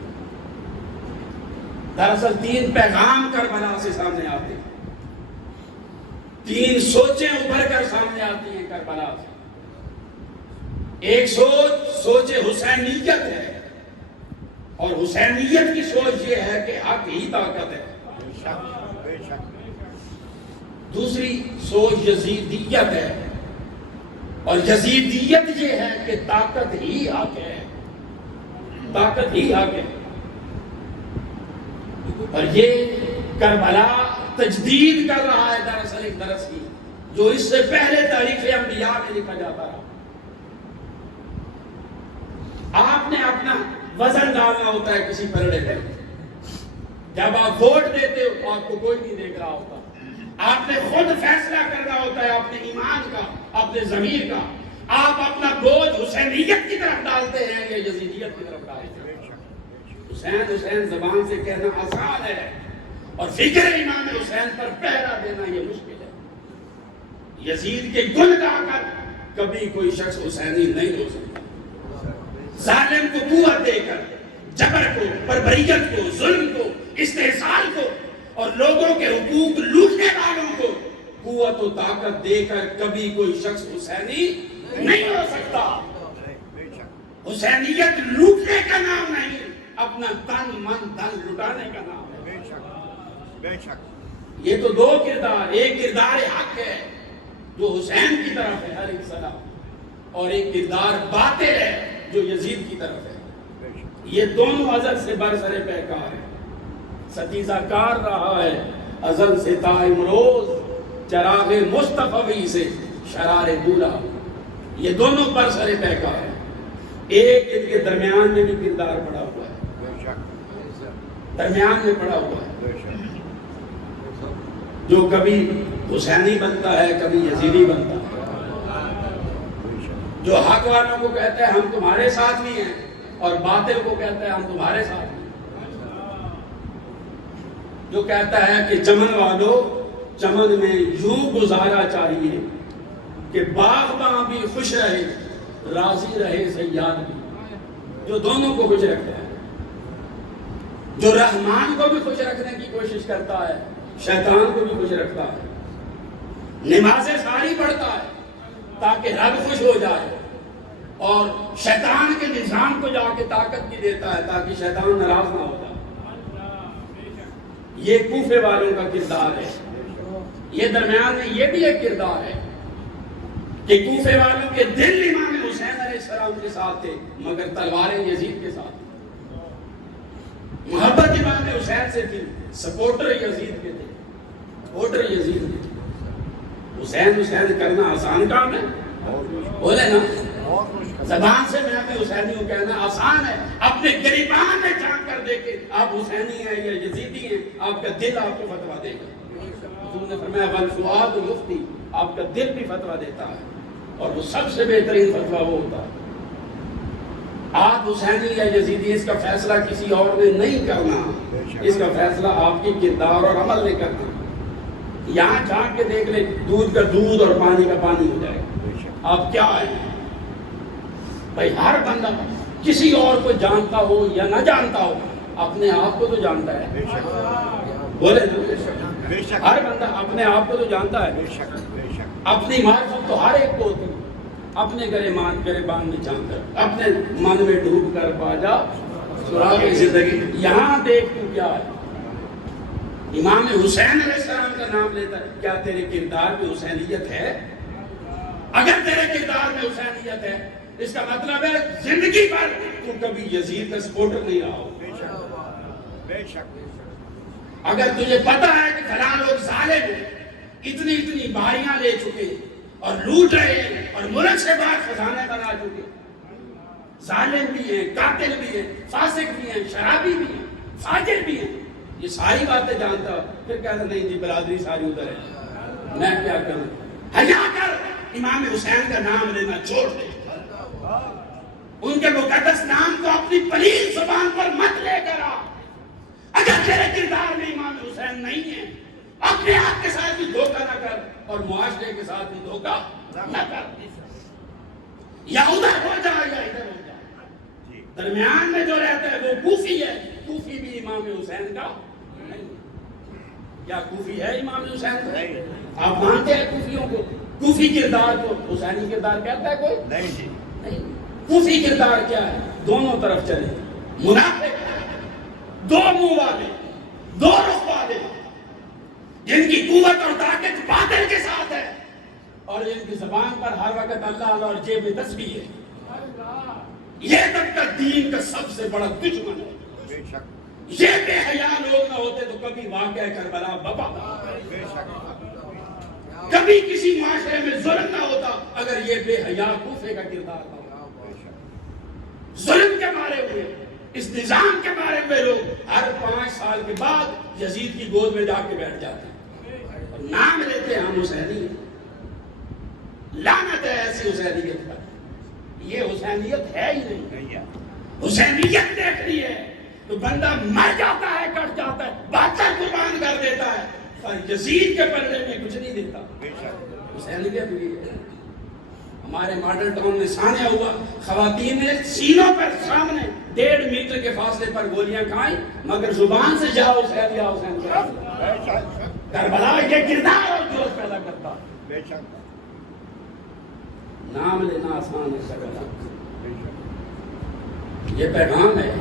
دراصل 3 پیغام کربلا سے سامنے آتے ہیں، 3 سوچیں ابھر کر سامنے آتی ہیں کربلا سے۔ ایک سوچ حسینیت ہے، اور حسینیت کی سوچ یہ ہے کہ حق ہی طاقت ہے۔ دوسری سوچ یزیدیت ہے، اور یزیدیت یہ ہے کہ طاقت ہی حق ہے، طاقت ہی حق ہے۔ اور یہ کربلا تجدید کر رہا ہے دراصل ایک درس کی، جو اس سے پہلے تاریخ انبیاء میں لکھا جاتا رہا۔ آپ نے اپنا وزن ڈالنا ہوتا ہے کسی پلڑے پہ، جب آپ ووٹ دیتے ہو تو آپ کو کوئی نہیں دیکھ رہا ہوتا، آپ نے خود فیصلہ کرنا ہوتا ہے اپنے ایمان کا، اپنے ضمیر کا۔ آپ اپنا بوجھ حسینیت کی طرف ڈالتے ہیں یا یزیدیت کی طرف ڈالتے ہیں؟ حسین حسین زبان سے کہنا آسان ہے، اور فکر امام حسین پر پہرا دینا یہ مشکل ہے۔ یزید کے گن گا کر کبھی کوئی شخص حسینی نہیں ہو سکتا۔ ظالم کو قوت دے کر، جبر کو، بربریت کو، ظلم کو، استحصال کو، اور لوگوں کے حقوق لوٹنے والوں کو قوت و طاقت دے کر کبھی کوئی شخص حسینی نہیں ہو سکتا۔ حسینیت لوٹنے کا نام نہیں، اپنا تن من دھن لٹانے کا نام ہے۔ یہ تو 2 کردار، ایک کردار حق ہے جو حسین کی طرف ہے علیہ السلام، اور ایک کردار باطل ہے جو یزید کی طرف ہے۔ یہ دونوں ازل سے برسر پیکار ہے، ستیزہ کار رہا ہے ازل سے تا امروز، چراغ مصطفی سے شرار بولا۔ یہ دونوں برسر پیکار ہیں، ایک ان کے درمیان میں بھی کردار پڑا ہوا ہے، درمیان میں پڑا ہوا ہے، جو کبھی حسینی بنتا ہے، کبھی یزیدی بنتا ہے، جو حق والوں کو کہتا ہے ہم تمہارے ساتھ بھی ہیں، اور باطل کو کہتا ہے ہم تمہارے ساتھ ہیں، جو کہتا ہے کہ چمن والوں چمن میں یوں گزارا چاہیے کہ باغباں بھی خوش رہے، راضی رہے صیاد بھی، جو دونوں کو خوش رکھتا ہے، جو رحمان کو بھی خوش رکھنے کی کوشش کرتا ہے، شیطان کو بھی خوش رکھتا ہے، نمازیں ساری پڑھتا ہے تاکہ رب خوش ہو جائے، اور شیطان کے نظام کو جا کے طاقت بھی دیتا ہے تاکہ شیطان ناراض نہ ہو جائے۔ یہ کوفے والوں کا کردار ہے۔ یہ درمیان میں یہ بھی ایک کردار ہے کہ کوفے والوں کے دل امام حسین علیہ السلام کے ساتھ تھے، مگر تلواریں یزید کے ساتھ تھیں۔ محبت امام حسین سے تھی، سپورٹر یزید کے تھے، ووٹر یزید کے تھے۔ حسین حسین کرنا آسان کام ہے؟ بولے نا، زبان سے میں اپنے حسینی کو کہنا آسان ہے، اپنے گریبان میں جھانک کر دیکھیں آپ حسینی ہیں یا یزیدی ہیں، آپ کا دل آپ کو فتویٰ دے گا۔ حضور نے فرمایا والفؤاد یفتی، آپ کا دل بھی فتویٰ دیتا ہے، اور وہ سب سے بہترین فتویٰ وہ ہوتا ہے۔ آپ حسینی یا یزیدی، اس کا فیصلہ کسی اور نے نہیں کرنا، اس کا فیصلہ آپ کی کردار اور عمل نے کرنا۔ یہاں جھانک کے دیکھ لیں، دودھ کا دودھ اور پانی کا پانی ہو جائے گا، آپ کیا ہیں؟ بھائی ہر بندہ کسی اور کو جانتا ہو یا نہ جانتا ہو، اپنے آپ کو تو جانتا ہے، بولے ہر بندہ اپنے آپ کو تو جانتا ہے، اپنی معرفت تو ہر ایک کو ہوتی ہے۔ اپنے گریبان میں جان کر، اپنے من میں ڈوب کر پا جا سراغ زندگی، یہاں دیکھ تو کیا ہے۔ امام حسین علیہ السلام کا نام لیتا ہے، کیا تیرے کردار میں حسینیت ہے؟ اگر تیرے کردار میں حسینیت ہے اس کا مطلب ہے زندگی بھر تو کبھی یزید کا سپورٹر نہیں رہا ہو. بے شک اگر تجھے پتا ہے کہ فلاں لوگ ظالم ہیں، اتنی باریاں لے چکے اور لوٹ رہے ہیں اور ملک سے باہر خزانے بنا چکے، ظالم بھی ہیں، قاتل بھی ہیں، فاسق بھی ہیں، شرابی بھی ہیں، فاجر بھی ہیں، یہ ساری باتیں جانتا ہوں، پھر کہتا نہیں جی برادری ساری ادھر ہے، میں کیا کروں؟ حیا کر، امام حسین کا نام لینا چھوڑ دے، ان کے مقدس نام کو اپنی پلیل زبان پر مت لے کر آ. اگر تیرے کردار میں امام حسین نہیں ہے، اپنے آپ کے ساتھ بھی دھوکہ نہ کر اور معاشرے کے ساتھ بھی دھوکہ نہ کر. یا ادھر ہو جا یا ادھر ہو جا، درمیان میں جو رہتا ہے وہ کوفی ہے. کوفی بھی امام حسین کا نہیں. کیا کوفی ہے امام حسین کا؟ آپ مانتے ہیں کوفیوں کو؟ کوفی کردار کو حسینی کردار کہتا ہے کوئی؟ نہیں جی نہیں. کوفی کردار کیا ہے؟ دونوں طرف چلے، منافق، دو منہ والے، دو رخ والے، جن کی قوت اور طاقت باطل کے ساتھ ہے اور جن کی زبان پر ہر وقت اللہ اللہ اور جیب میں تسبیح ہے. یہ تب کا دین کا سب سے بڑا دشمن ہے. بے شک یہ بے حیا لوگ نہ ہوتے تو کبھی واقعہ کربلا بپا، بے شک کبھی کسی معاشرے میں ظلم نہ ہوتا اگر یہ بے حیا کوفے کا کردار نہ ہوتا. ظلم کے مارے ہوئے، اس نظام کے مارے ہوئے لوگ ہر 5 سال کے بعد یزید کی گود میں جا کے بیٹھ جاتے ہیں اور نام لیتے ہیں ہم حسینی ہیں. لعنت ہے ایسی حسینیت پر. یہ حسینیت ہے ہی نہیں. حسینیت دیکھنی ہے تو بندہ مر جاتا ہے، کٹ جاتا ہے، بادشاہ قربان کر دیتا ہے، پر یزید کے پلڑے میں کچھ نہیں دیتا. حسینیت بھی ہے. ہمارے ماڈل ٹاؤن میں سانحہ ہوا، خواتین نے سینوں پر سامنے 1.5 میٹر کے فاصلے پر گولیاں کھائیں مگر زبان سے جاؤ حسین یا حسین کہا. کربلا یہ کردار اور جوش پیدا کرتا. بے شک نام لینا آسان ہے سگلا. یہ پیغام ہے،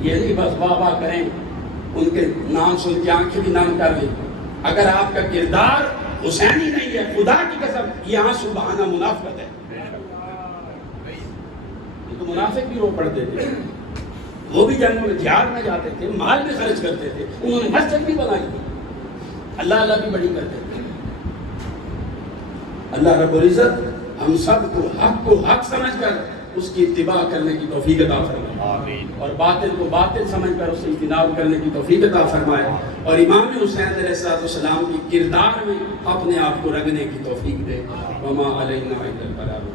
یہ نہیں بس واہ واہ کریں، ان کے نام سن کے آنکھیں بھی نام کر لیں. اگر آپ کا کردار حسینی نہیں ہے، خدا کی قسم یہ آنسو بہانا منافقت ہے. یہ تو منافق بھی رو پڑتے تھے، وہ بھی جنگوں میں جہاد میں جاتے تھے، مال بھی خرچ کرتے تھے، انہوں نے مسجد بھی بنائی تھی، اللہ اللہ بھی بڑی کرتے تھے. اللہ رب العزت ہم سب کو حق سمجھ کر اس کی اتباع کرنے کی توفیق عطا فرمائے، آمین. اور باطل کو باطل سمجھ کر اس سے اجتناب کرنے کی توفیق عطا فرمائے، اور امام حسین علیہ السلام کی کردار میں اپنے آپ کو رنگنے کی توفیق دے. وما علینا الا البلاغ.